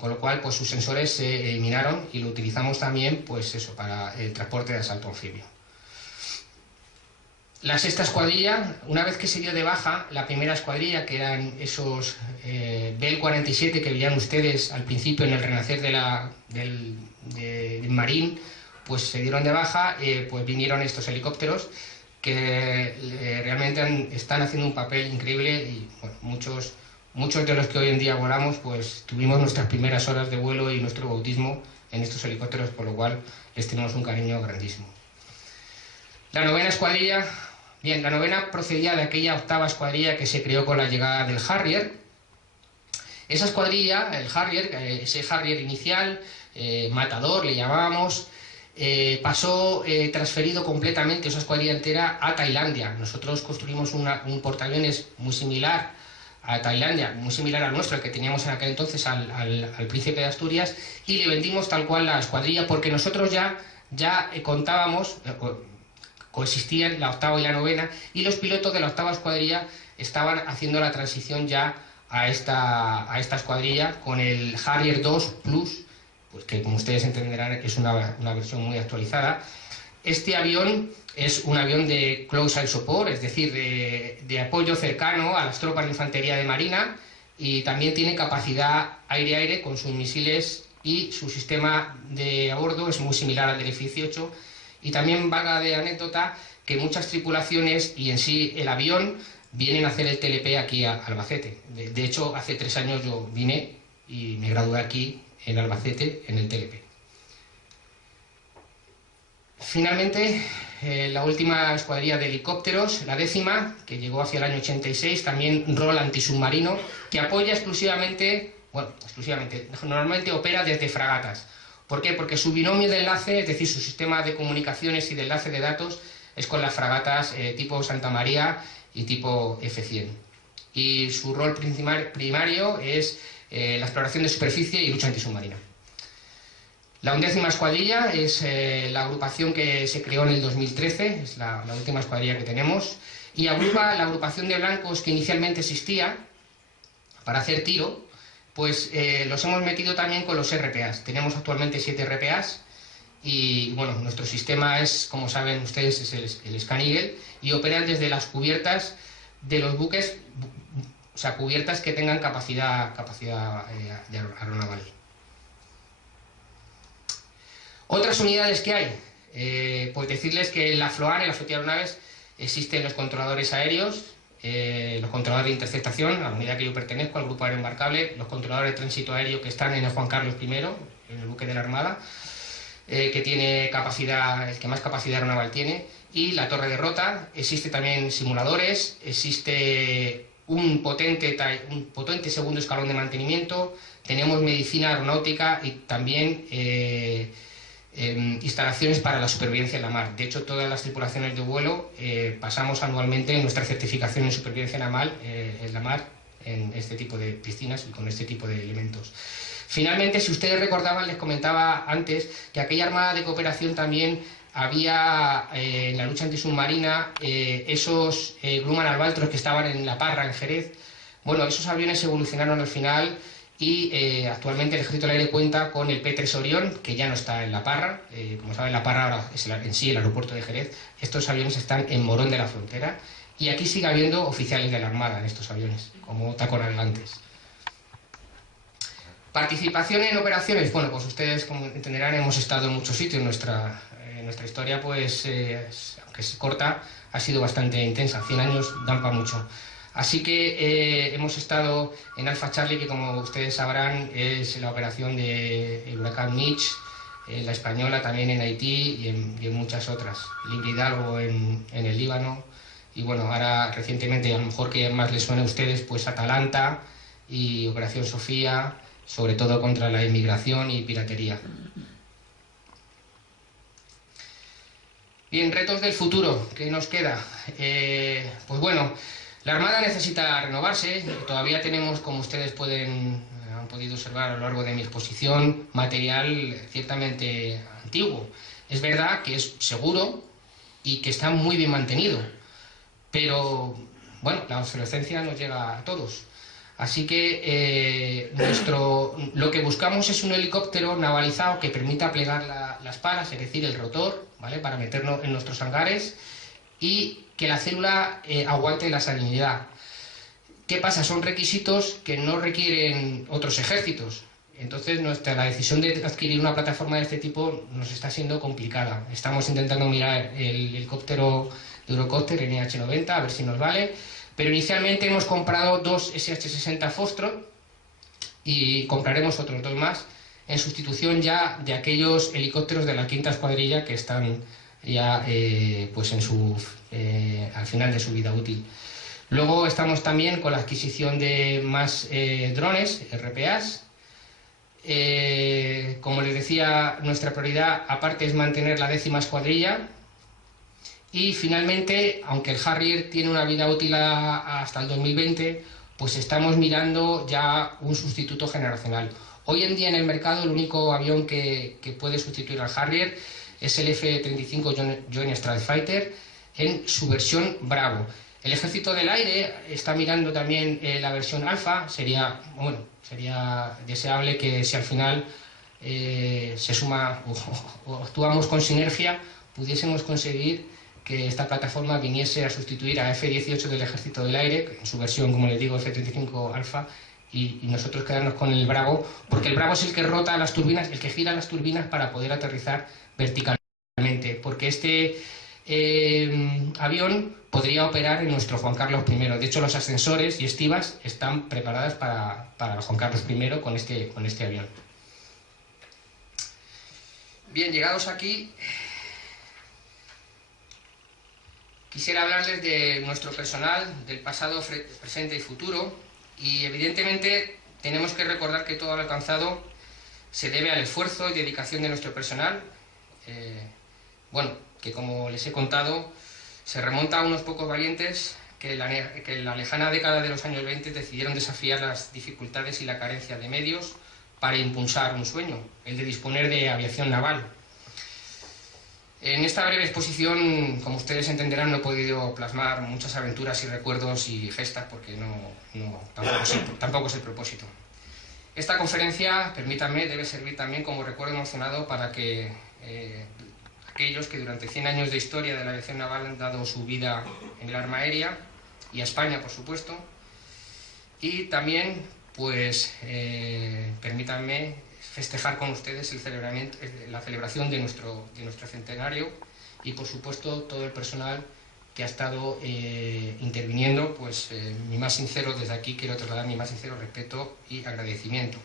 con lo cual pues sus sensores se eliminaron y lo utilizamos también pues eso, para el transporte de asalto anfibio. La sexta escuadrilla, una vez que se dio de baja la primera escuadrilla, que eran esos Bell 47 que veían ustedes al principio en el renacer del Marín, pues se dieron de baja, pues vinieron estos helicópteros que realmente están haciendo un papel increíble, y bueno, muchos de los que hoy en día volamos pues tuvimos nuestras primeras horas de vuelo y nuestro bautismo en estos helicópteros, por lo cual les tenemos un cariño grandísimo. La novena escuadrilla, bien, la novena procedía de aquella octava escuadrilla que se creó con la llegada del Harrier. Esa escuadrilla, el Harrier, ese Harrier inicial, matador le llamábamos, pasó transferido completamente, esa escuadrilla entera, a Tailandia. Nosotros construimos un portaaviones muy similar a Tailandia, muy similar al nuestro, el que teníamos en aquel entonces, al Príncipe de Asturias, y le vendimos tal cual la escuadrilla, porque nosotros ya contábamos, coexistían la octava y la novena, y los pilotos de la octava escuadrilla estaban haciendo la transición ya a esta escuadrilla con el Harrier 2 Plus, pues que como ustedes entenderán es una versión muy actualizada. Este avión es un avión de close air support, es decir, de apoyo cercano a las tropas de infantería de marina, y también tiene capacidad aire-aire con sus misiles, y su sistema de a bordo es muy similar al del F-18. Y también valga de anécdota que muchas tripulaciones y en sí el avión vienen a hacer el TLP aquí a Albacete. De hecho, hace 3 años yo vine y me gradué aquí en Albacete en el TLP. Finalmente, la última escuadrilla de helicópteros, la décima, que llegó hacia el año 86, también rol antisubmarino, que apoya exclusivamente, normalmente opera desde fragatas. ¿Por qué? Porque su binomio de enlace, es decir, su sistema de comunicaciones y de enlace de datos, es con las fragatas tipo Santa María y tipo F-100. Y su rol primario es la exploración de superficie y lucha antisubmarina. La 11ª escuadrilla es la agrupación que se creó en el 2013, es la última escuadrilla que tenemos, y agrupa la agrupación de blancos que inicialmente existía para hacer tiro. Pues los hemos metido también con los RPAs. Tenemos actualmente 7 RPAs y bueno, nuestro sistema es, como saben ustedes, es el Scan Eagle, y operan desde las cubiertas de los buques, o sea, cubiertas que tengan capacidad de aeronaval. Otras unidades que hay, pues decirles que en la FLOAN, en la flotilla de aeronaves, existen los controladores aéreos, los controladores de interceptación, a la unidad que yo pertenezco, al grupo aéreo embarcable, los controladores de tránsito aéreo que están en el Juan Carlos I, en el buque de la Armada, que tiene capacidad, el que más capacidad aeronaval tiene, y la torre de rota. Existe también simuladores, existe un potente segundo escalón de mantenimiento, tenemos medicina aeronáutica y también instalaciones para la supervivencia en la mar. De hecho, todas las tripulaciones de vuelo pasamos anualmente nuestra certificación en supervivencia en la mar, en este tipo de piscinas y con este tipo de elementos. Finalmente, si ustedes recordaban, les comentaba antes que aquella armada de cooperación también había en la lucha antisubmarina esos Grumman Albatros que estaban en La Parra, en Jerez. Bueno, esos aviones evolucionaron al final y actualmente el Ejército del Aire cuenta con el P-3 Orión, que ya no está en La Parra. Como saben, La Parra ahora es en sí el aeropuerto de Jerez. Estos aviones están en Morón de la Frontera y aquí sigue habiendo oficiales de la Armada en estos aviones, como taconavegantes. Participación en operaciones. Bueno, pues ustedes, como entenderán, hemos estado en muchos sitios. Nuestra historia, pues, aunque es corta, ha sido bastante intensa. 100 años dan para mucho. Así que hemos estado en Alpha Charlie, que como ustedes sabrán es la operación del huracán Mitch, la española también en Haití y en muchas otras. El Ingrid Hidalgo en el Líbano. Y bueno, ahora recientemente, a lo mejor que más les suene a ustedes, pues Atalanta y Operación Sofía, sobre todo contra la inmigración y piratería. Bien, retos del futuro, ¿qué nos queda? Pues bueno, la Armada necesita renovarse. Todavía tenemos, como ustedes han podido observar a lo largo de mi exposición, material ciertamente antiguo. Es verdad que es seguro y que está muy bien mantenido, pero bueno, la obsolescencia nos llega a todos. Así que lo que buscamos es un helicóptero navalizado que permita plegar las palas, es decir, el rotor, ¿vale?, para meternos en nuestros hangares y que la célula aguante la salinidad. ¿Qué pasa? Son requisitos que no requieren otros ejércitos. Entonces la decisión de adquirir una plataforma de este tipo nos está siendo complicada. Estamos intentando mirar el helicóptero de Eurocopter, el NH-90, a ver si nos vale. Pero inicialmente hemos comprado 2 SH-60 Foxtrot y compraremos otros 2 más en sustitución ya de aquellos helicópteros de la 5ª Escuadrilla que están ya pues al final de su vida útil. Luego estamos también con la adquisición de más drones, RPAs. Como les decía, nuestra prioridad aparte es mantener la 10ª Escuadrilla. Y finalmente, aunque el Harrier tiene una vida útil hasta el 2020, pues estamos mirando ya un sustituto generacional. Hoy en día en el mercado el único avión que puede sustituir al Harrier es el F-35 Joint Strike Fighter en su versión Bravo. El Ejército del Aire está mirando también la versión Alfa. Sería deseable que si al final se suma o actuamos con sinergia, pudiésemos conseguir que esta plataforma viniese a sustituir a F-18 del Ejército del Aire, en su versión, como les digo, F-35 Alfa, y nosotros quedarnos con el Bravo, porque el Bravo es el que rota las turbinas, el que gira las turbinas para poder aterrizar verticalmente, porque este avión podría operar en nuestro Juan Carlos I. De hecho, los ascensores y estivas están preparadas para el Juan Carlos I con este avión. Bien, llegados aquí, quisiera hablarles de nuestro personal, del pasado, presente y futuro, y evidentemente tenemos que recordar que todo lo alcanzado se debe al esfuerzo y dedicación de nuestro personal, que como les he contado, se remonta a unos pocos valientes que en la lejana década de los años 20 decidieron desafiar las dificultades y la carencia de medios para impulsar un sueño, el de disponer de aviación naval. En esta breve exposición, como ustedes entenderán, no he podido plasmar muchas aventuras y recuerdos y gestas porque tampoco es el propósito. Esta conferencia, permítanme, debe servir también como recuerdo emocionado para que aquellos que durante 100 años de historia de la aviación naval han dado su vida en el arma aérea, y a España, por supuesto, y también, pues, permítanme festejar con ustedes la celebración de nuestro centenario y, por supuesto, todo el personal que ha estado interviniendo, pues desde aquí quiero trasladar mi más sincero respeto y agradecimiento.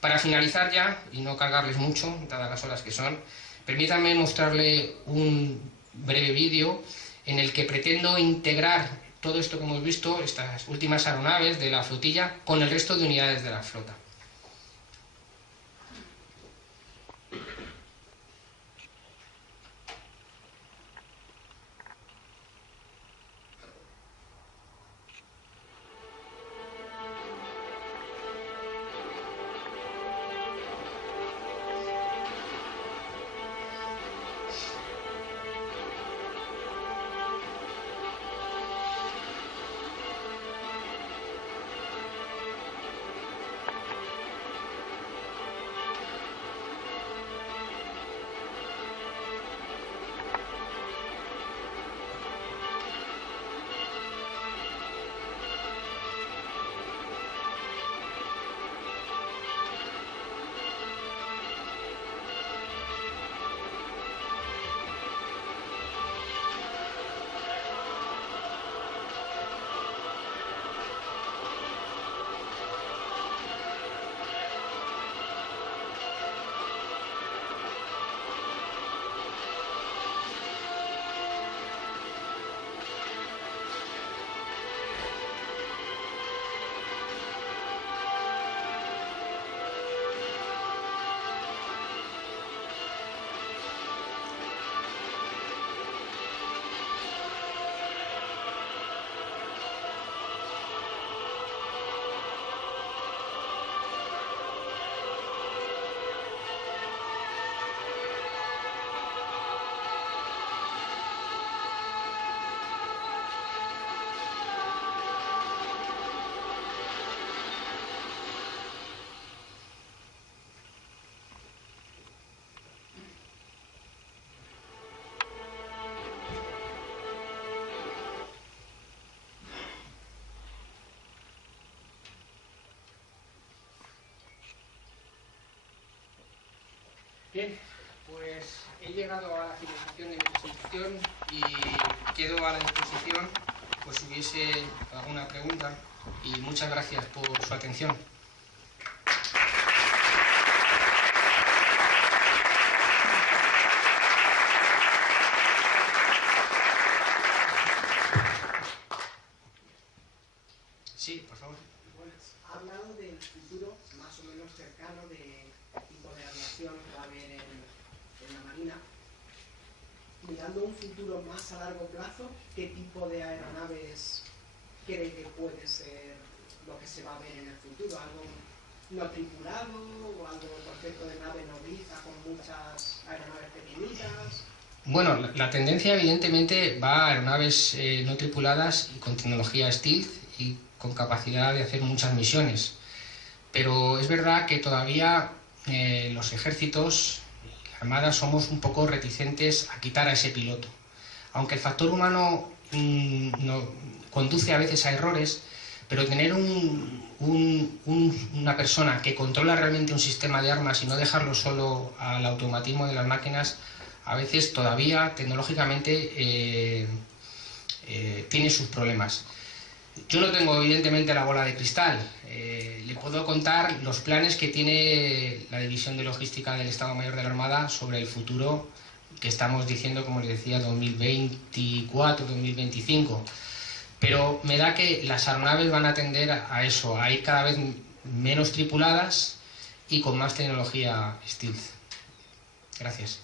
Para finalizar ya, y no cargarles mucho, dadas las horas que son, permítanme mostrarle un breve vídeo en el que pretendo integrar todo esto que hemos visto, estas últimas aeronaves de la flotilla, con el resto de unidades de la flota. Bien, pues he llegado a la finalización de mi presentación y quedo a la disposición, pues si hubiese alguna pregunta, y muchas gracias por su atención. Sí, por favor. Bueno, ha hablado del futuro más o menos cercano de tipo de aviación que va a haber en la Marina. Mirando un futuro más a largo plazo, ¿qué tipo de aeronaves cree que puede ser lo que se va a ver en el futuro? ¿Algo no tripulado o algo concepto de nave nodriza con muchas aeronaves pequeñitas? Bueno, la tendencia evidentemente va a aeronaves no tripuladas y con tecnología stealth y con capacidad de hacer muchas misiones. Pero es verdad que todavía los ejércitos, la Armada, somos un poco reticentes a quitar a ese piloto. Aunque el factor humano conduce a veces a errores, pero tener una persona que controla realmente un sistema de armas y no dejarlo solo al automatismo de las máquinas, a veces todavía tecnológicamente tiene sus problemas. Yo no tengo evidentemente la bola de cristal, le puedo contar los planes que tiene la División de Logística del Estado Mayor de la Armada sobre el futuro que estamos diciendo, como les decía, 2024, 2025. Pero me da que las aeronaves van a tender a eso, a ir cada vez menos tripuladas y con más tecnología stealth. Gracias.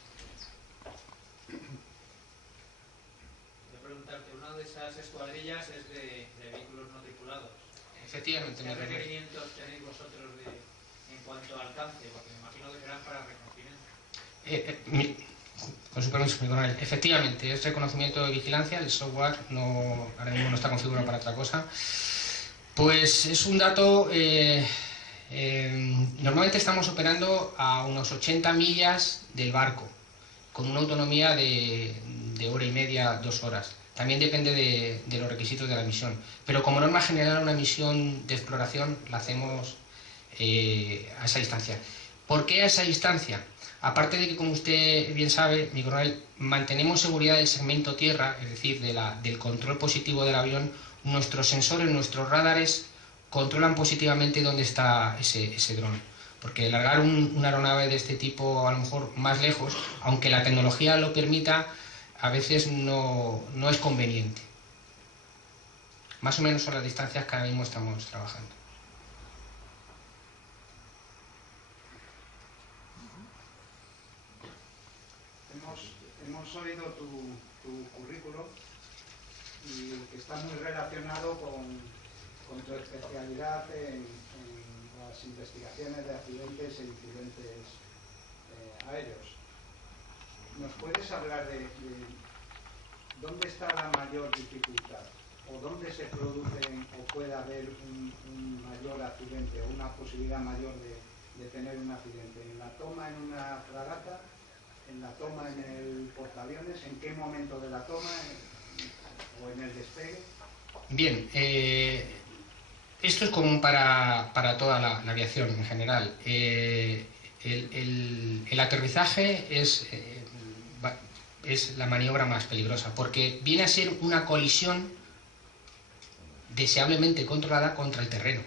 Quiero preguntarte, una de esas escuadrillas es de vehículos no tripulados. Efectivamente, ¿Qué requerimientos tenéis vosotros en cuanto a alcance? Porque me imagino que serán para reconocimiento. Con su permiso, mi coronel. Efectivamente, es reconocimiento de vigilancia, el software ahora mismo no está configurado para otra cosa. Pues es un dato, normalmente estamos operando a unos 80 millas del barco, con una autonomía de hora y media, 2 horas. También depende de los requisitos de la misión. Pero como norma general, una misión de exploración la hacemos a esa distancia. ¿Por qué a esa distancia? Aparte de que, como usted bien sabe, mi coronel, mantenemos seguridad del segmento tierra, es decir, del control positivo del avión, nuestros sensores, nuestros radares controlan positivamente dónde está ese dron. Porque largar una aeronave de este tipo a lo mejor más lejos, aunque la tecnología lo permita, a veces no es conveniente. Más o menos son las distancias que ahora mismo estamos trabajando. Hemos oído tu currículum y que está muy relacionado con tu especialidad en las investigaciones de accidentes e incidentes aéreos. ¿Nos puedes hablar de dónde está la mayor dificultad o dónde se produce o puede haber un mayor accidente o una posibilidad mayor de tener un accidente? ¿En la toma en una fragata? ¿En la toma en el portaaviones? ¿En qué momento de la toma? ¿O en el despegue? Bien, esto es común para toda la aviación en general. El aterrizaje es la maniobra más peligrosa, porque viene a ser una colisión deseablemente controlada contra el terreno.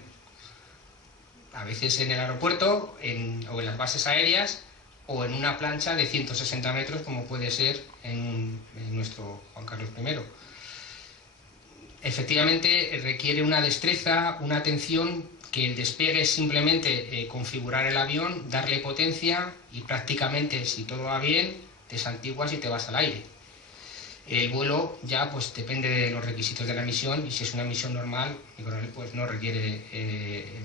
A veces en el aeropuerto o en las bases aéreas, o en una plancha de 160 metros, como puede ser en nuestro Juan Carlos I. Efectivamente, requiere una destreza, una atención, que el despegue es simplemente configurar el avión, darle potencia y prácticamente, si todo va bien, te santiguas y te vas al aire. El vuelo ya pues depende de los requisitos de la misión, y si es una misión normal, pues no requiere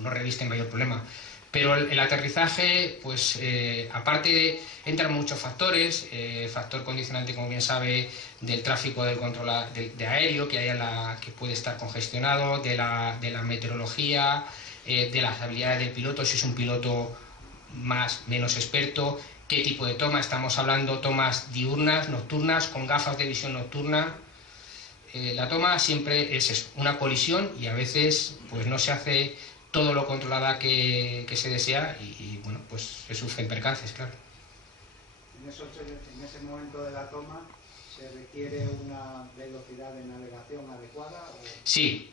no reviste mayor problema. Pero el aterrizaje, pues aparte entran muchos factores, factor condicionante, como bien sabe, del tráfico del control de aéreo, que puede estar congestionado, de la meteorología, de las habilidades del piloto, si es un piloto menos experto, qué tipo de toma, estamos hablando tomas diurnas, nocturnas, con gafas de visión nocturna. La toma siempre es eso, una colisión, y a veces pues no se hace todo lo controlada que se desea y bueno, pues se sufren percances, claro. En ese momento de la toma, ¿se requiere una velocidad de navegación adecuada? Sí.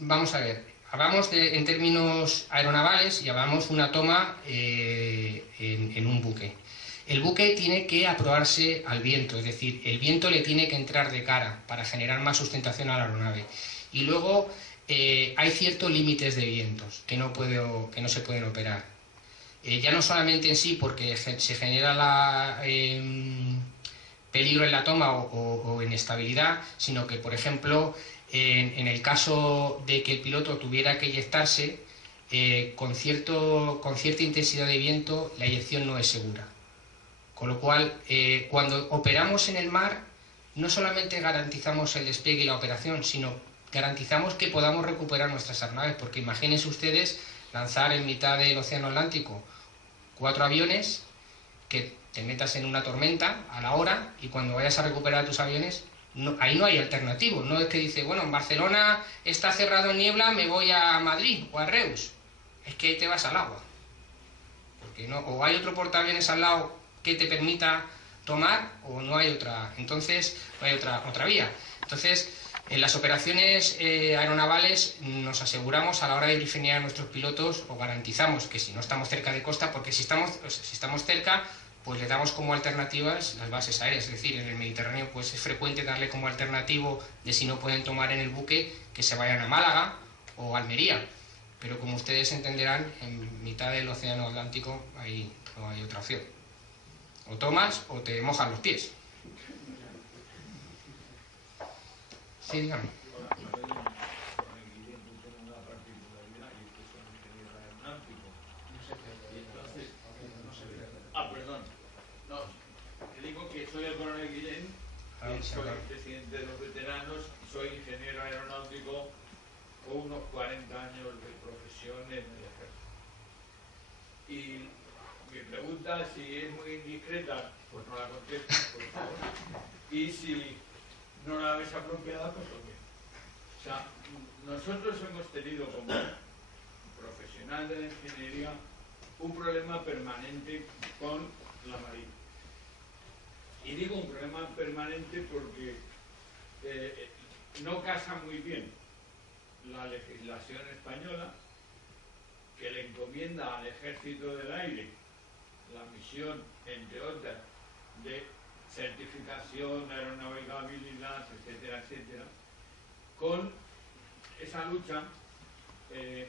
Vamos a ver, hablamos en términos aeronavales y hablamos una toma en un buque. El buque tiene que aprobarse al viento, es decir, el viento le tiene que entrar de cara para generar más sustentación a la aeronave. Y luego hay ciertos límites de vientos que no se pueden operar. Ya no solamente en sí porque se genera peligro en la toma o inestabilidad, sino que, por ejemplo, en el caso de que el piloto tuviera que eyectarse, con cierta intensidad de viento, la eyección no es segura. Con lo cual, cuando operamos en el mar, no solamente garantizamos el despegue y la operación, sino garantizamos que podamos recuperar nuestras aeronaves, porque imagínense ustedes lanzar en mitad del océano Atlántico 4 aviones, que te metas en una tormenta a la hora, y cuando vayas a recuperar tus aviones, ahí no hay alternativo. No es que dice, bueno, en Barcelona está cerrado en niebla, me voy a Madrid o a Reus. Es que ahí te vas al agua. Porque o hay otro portaaviones al lado que te permita tomar, o no hay otra. Entonces, no hay otra vía. Entonces, en las operaciones aeronavales nos aseguramos a la hora de briefing a nuestros pilotos, o garantizamos que si no estamos cerca de costa, porque si estamos cerca, pues le damos como alternativas las bases aéreas. Es decir, en el Mediterráneo pues es frecuente darle como alternativo de, si no pueden tomar en el buque, que se vayan a Málaga o Almería. Pero como ustedes entenderán, en mitad del océano Atlántico ahí no hay otra opción. O tomas o te mojas los pies. Sí, dígame. Perdón. No, te digo que soy el coronel Guillén, soy presidente de los veteranos, soy ingeniero aeronáutico con unos 40 años de profesión en el ejército. Y mi pregunta, si es muy indiscreta, pues no la contestes, por favor. Y si no la ves apropiada, pues lo que. O sea, nosotros hemos tenido como profesional de la ingeniería un problema permanente con la Marina. Y digo un problema permanente porque no casa muy bien la legislación española, que le encomienda al Ejército del Aire la misión, entre otras, de certificación, aeronavegabilidad, etcétera, etcétera, con esa lucha que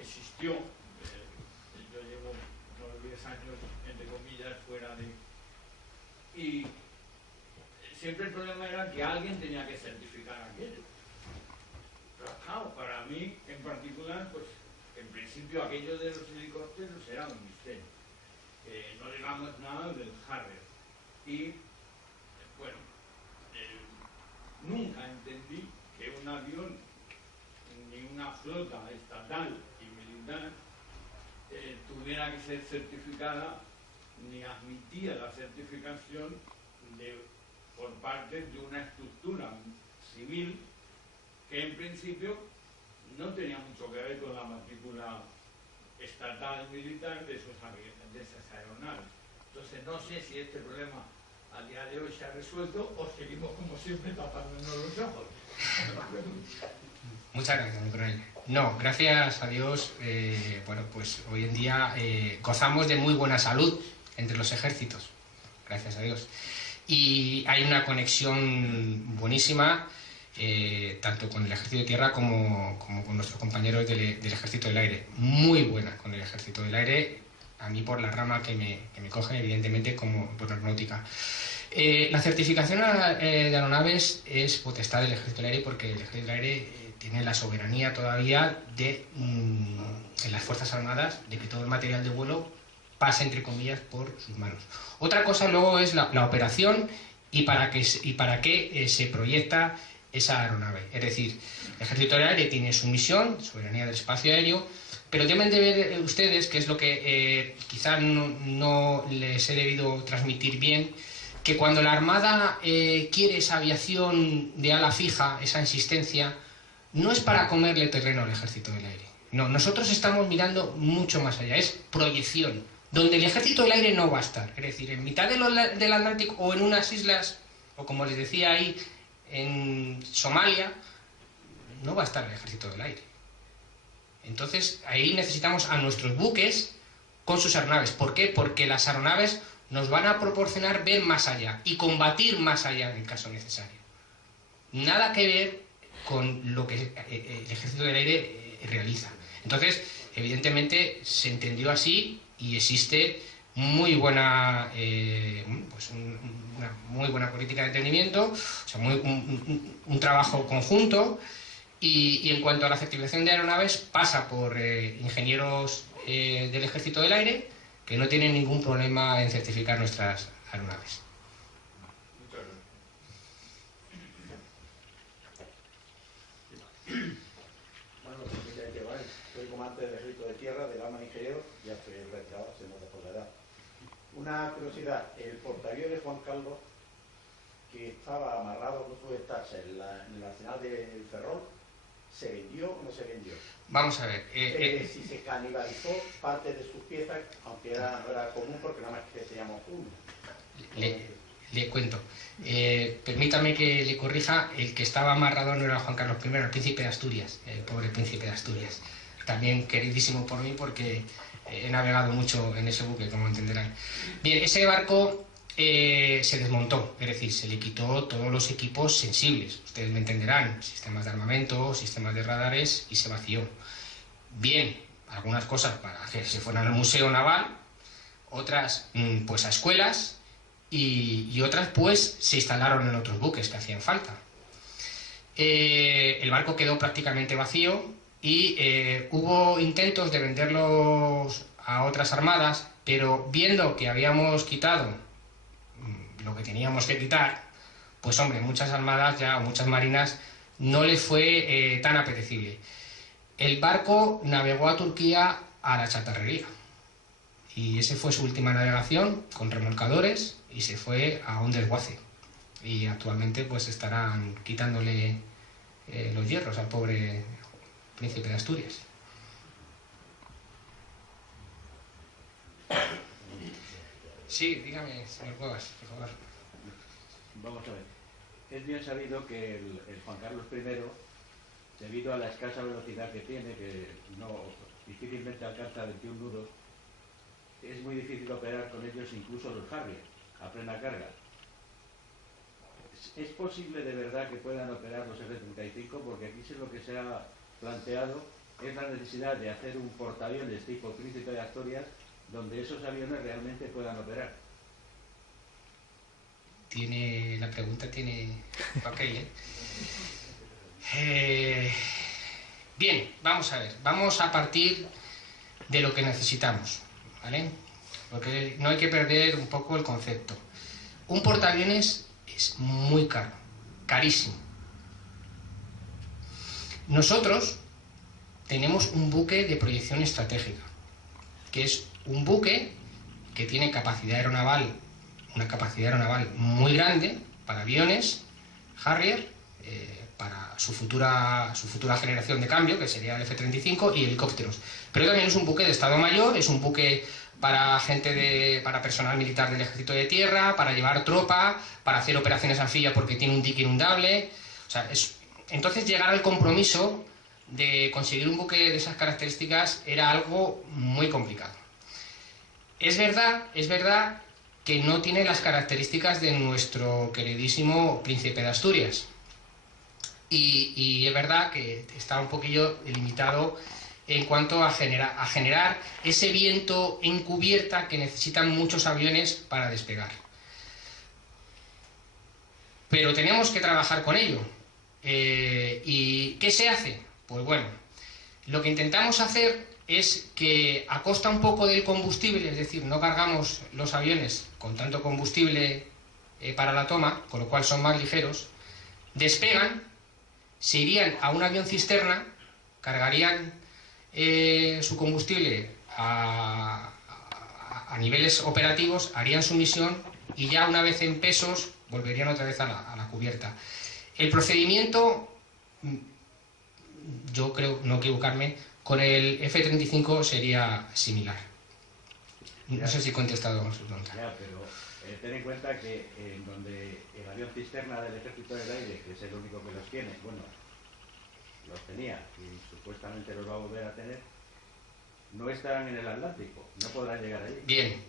existió. Yo llevo unos 10 años, entre comillas, fuera de... Y siempre el problema era que alguien tenía que certificar aquello. Pero claro, para mí en particular, pues en principio aquello de los helicópteros era un misterio. No digamos nada del hardware. Y bueno, nunca entendí que un avión ni una flota estatal y militar tuviera que ser certificada, ni admitía la certificación por parte de una estructura civil que en principio no tenía mucho que ver con la matrícula estatal militar de esas aeronaves. Entonces no sé si este problema a día de hoy se ha resuelto o seguimos como siempre tapándonos los ojos. Muchas gracias, mi coronel. No, gracias a Dios, bueno, pues hoy en día gozamos de muy buena salud entre los ejércitos, gracias a Dios. Y hay una conexión buenísima, tanto con el Ejército de Tierra como con nuestros compañeros del Ejército del Aire. Muy buena con el Ejército del Aire, a mí por la rama que me coge, evidentemente, como por la aeronáutica. La certificación de aeronaves es potestad del Ejército del Aire porque el Ejército del Aire tiene la soberanía todavía en las Fuerzas Armadas de que todo el material de vuelo pase, entre comillas, por sus manos. Otra cosa luego es la operación y para qué se proyecta esa aeronave. Es decir, el Ejército del Aire tiene su misión, soberanía del espacio aéreo, pero deben de ver ustedes, que es lo que quizá no les he debido transmitir bien, que cuando la Armada quiere esa aviación de ala fija, esa insistencia, no es para comerle terreno al Ejército del Aire. No, nosotros estamos mirando mucho más allá, es proyección, donde el Ejército del Aire no va a estar. Es decir, en mitad del Atlántico o en unas islas, o como les decía ahí, en Somalia, no va a estar el Ejército del Aire. Entonces, ahí necesitamos a nuestros buques con sus aeronaves. ¿Por qué? Porque las aeronaves nos van a proporcionar ver más allá y combatir más allá en el caso necesario. Nada que ver con lo que el Ejército del Aire realiza. Entonces, evidentemente, se entendió así y existe muy buena, una muy buena política de entendimiento, o sea, un trabajo conjunto. Y en cuanto a la certificación de aeronaves, pasa por ingenieros del Ejército del Aire, que no tienen ningún problema en certificar nuestras aeronaves. Bueno, pues ya que vale. Soy comandante del Ejército de Tierra, del arma de ingeniero, ya estoy retirado, se nota por la edad. Una curiosidad, el portaaviones Juan Carlos, que estaba amarrado, no puede estarse en el arsenal del Ferrol, ¿se vendió o no se vendió? Vamos a ver. Si se canibalizó parte de sus piezas, aunque no era común porque nada más que teníamos uno. Le cuento. Permítame que le corrija, el que estaba amarrado no era Juan Carlos I, era el príncipe de Asturias, el pobre príncipe de Asturias. También queridísimo por mí porque he navegado mucho en ese buque, como entenderán. Bien, ese barco se desmontó, es decir, se le quitó todos los equipos sensibles, ustedes me entenderán, sistemas de armamento, sistemas de radares, y se vació. Bien, algunas cosas para que se fueran al Museo Naval, otras pues a escuelas, y otras pues se instalaron en otros buques que hacían falta. El barco quedó prácticamente vacío y hubo intentos de venderlos a otras armadas, pero viendo que habíamos quitado lo que teníamos que quitar, pues hombre, muchas armadas ya, o muchas marinas, no les fue tan apetecible. El barco navegó a Turquía a la chatarrería, y esa fue su última navegación con remolcadores, y se fue a un desguace, y actualmente pues estarán quitándole los hierros al pobre príncipe de Asturias. Sí, dígame, señor Cuevas, por favor. Vamos a ver. Es bien sabido que el Juan Carlos I, debido a la escasa velocidad que tiene, que difícilmente alcanza 21 nudos, es muy difícil operar con ellos, incluso los Harrier, a plena carga. ¿Es posible de verdad que puedan operar los F-35? Porque aquí lo que se ha planteado es la necesidad de hacer un portaaviones tipo Príncipe de Asturias, donde esos aviones realmente puedan operar. La pregunta tiene papel, Bien, vamos a ver. Vamos a partir de lo que necesitamos, ¿vale? Porque no hay que perder un poco el concepto. Un portaaviones es muy caro, carísimo. Nosotros tenemos un buque de proyección estratégica, que es un buque que tiene capacidad aeronaval, una capacidad aeronaval muy grande para aviones Harrier, para su futura generación de cambio, que sería el F-35, y helicópteros. Pero también es un buque de Estado Mayor, es un buque para para personal militar del Ejército de Tierra, para llevar tropa, para hacer operaciones anfibias porque tiene un dique inundable. O sea, entonces llegar al compromiso de conseguir un buque de esas características era algo muy complicado. Es verdad que no tiene las características de nuestro queridísimo Príncipe de Asturias. Y es verdad que está un poquillo limitado en cuanto a generar ese viento en cubierta que necesitan muchos aviones para despegar. Pero tenemos que trabajar con ello. ¿Y qué se hace? Pues bueno, lo que intentamos hacer es que a costa un poco del combustible, es decir, no cargamos los aviones con tanto combustible para la toma, con lo cual son más ligeros, despegan, se irían a un avión cisterna, cargarían su combustible a niveles operativos, harían su misión y ya una vez en pesos volverían otra vez a la cubierta. El procedimiento, yo creo, no equivocarme, con el F-35 sería similar. No sé si he contestado a su pregunta. Ya, pero ten en cuenta que en donde el avión cisterna del Ejército del Aire, que es el único que los tiene, bueno, los tenía y supuestamente los va a volver a tener, no están en el Atlántico, no podrán llegar allí.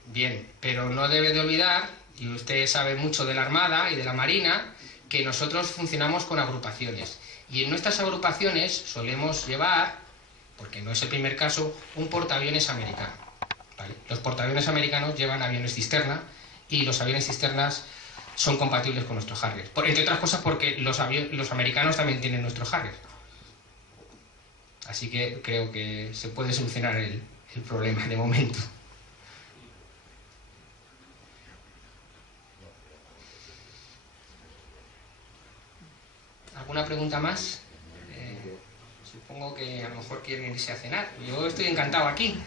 Bien, pero no debe de olvidar, y usted sabe mucho de la Armada y de la Marina, que nosotros funcionamos con agrupaciones. Y en nuestras agrupaciones solemos llevar, porque no es el primer caso, un portaaviones americano, ¿vale? Los portaaviones americanos llevan aviones cisterna y los aviones cisternas son compatibles con nuestro Harrier. Entre otras cosas porque los americanos también tienen nuestro Harrier. Así que creo que se puede solucionar el problema de momento. ¿Alguna pregunta más? Supongo que a lo mejor quieren irse a cenar. Yo estoy encantado aquí.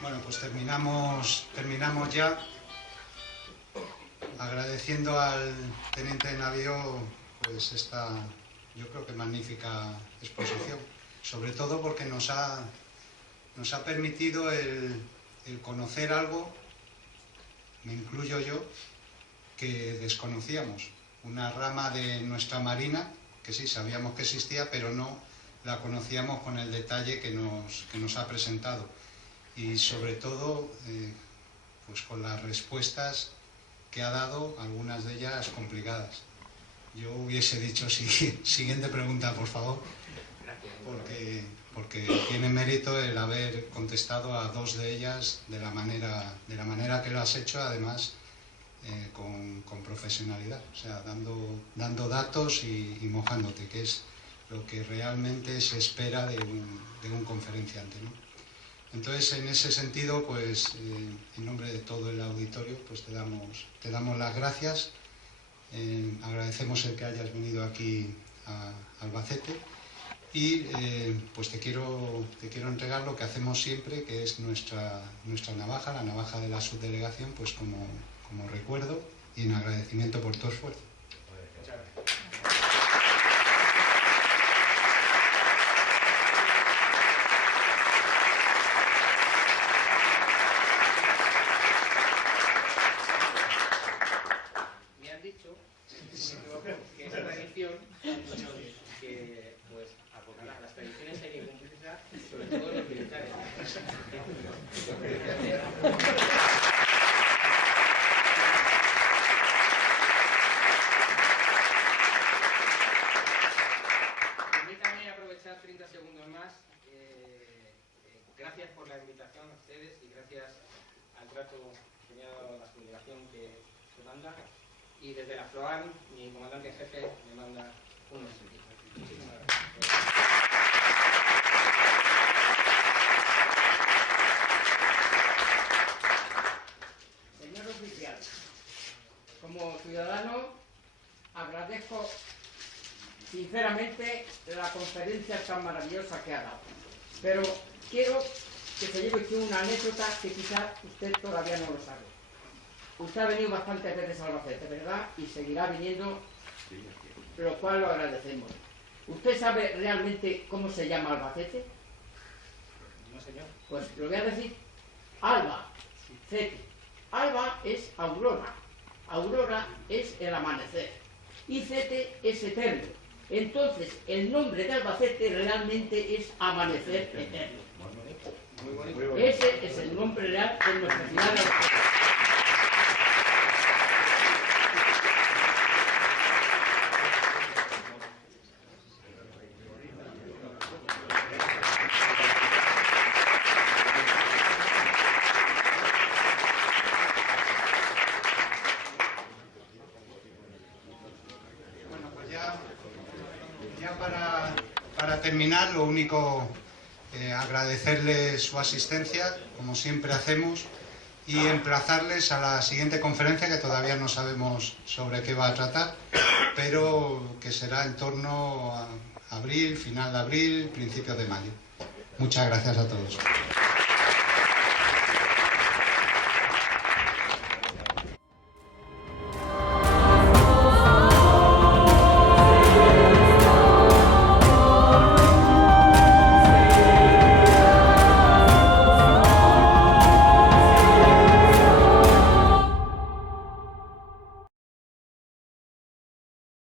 Bueno, pues terminamos ya, agradeciendo al teniente de navío pues esta, yo creo que magnífica exposición, sobre todo porque nos ha permitido el conocer algo, me incluyo yo, que desconocíamos, una rama de nuestra marina que sí sabíamos que existía, pero no la conocíamos con el detalle que nos ha presentado. Y sobre todo pues con las respuestas que ha dado, algunas de ellas complicadas. Yo hubiese dicho siguiente pregunta, por favor, porque tiene mérito el haber contestado a dos de ellas de la manera que lo has hecho, además con profesionalidad, o sea, dando datos y mojándote, que es lo que realmente se espera de un conferenciante, ¿no? Entonces, en ese sentido, pues, en nombre de todo el auditorio, pues te damos las gracias. Agradecemos el que hayas venido aquí a Albacete y pues te quiero entregar lo que hacemos siempre, que es nuestra navaja, la navaja de la subdelegación, pues como recuerdo y en agradecimiento por tu esfuerzo. Permítanme aprovechar 30 segundos más. Gracias por la invitación a ustedes y gracias al trato que me ha dado la delegación que se manda. Y desde la FLOAN, mi comandante jefe me manda un mensaje. Muchísimas gracias. Señor oficial, como ciudadano agradezco sinceramente la conferencia tan maravillosa que ha dado, pero quiero que se lleve usted una anécdota que quizás usted todavía no lo sabe. Usted ha venido bastantes veces a Albacete, ¿verdad? Y seguirá viniendo, lo cual lo agradecemos. ¿Usted sabe realmente cómo se llama Albacete? No, señor. Pues lo voy a decir. Albacete. Alba es aurora. Aurora es el amanecer. Y Cete es eterno. Entonces, el nombre de Albacete realmente es Amanecer Eterno. Ese es el nombre real de nuestra ciudad de Albacete. Para terminar, lo único, agradecerles su asistencia, como siempre hacemos, y emplazarles a la siguiente conferencia, que todavía no sabemos sobre qué va a tratar, pero que será en torno a abril, final de abril, principio de mayo. Muchas gracias a todos.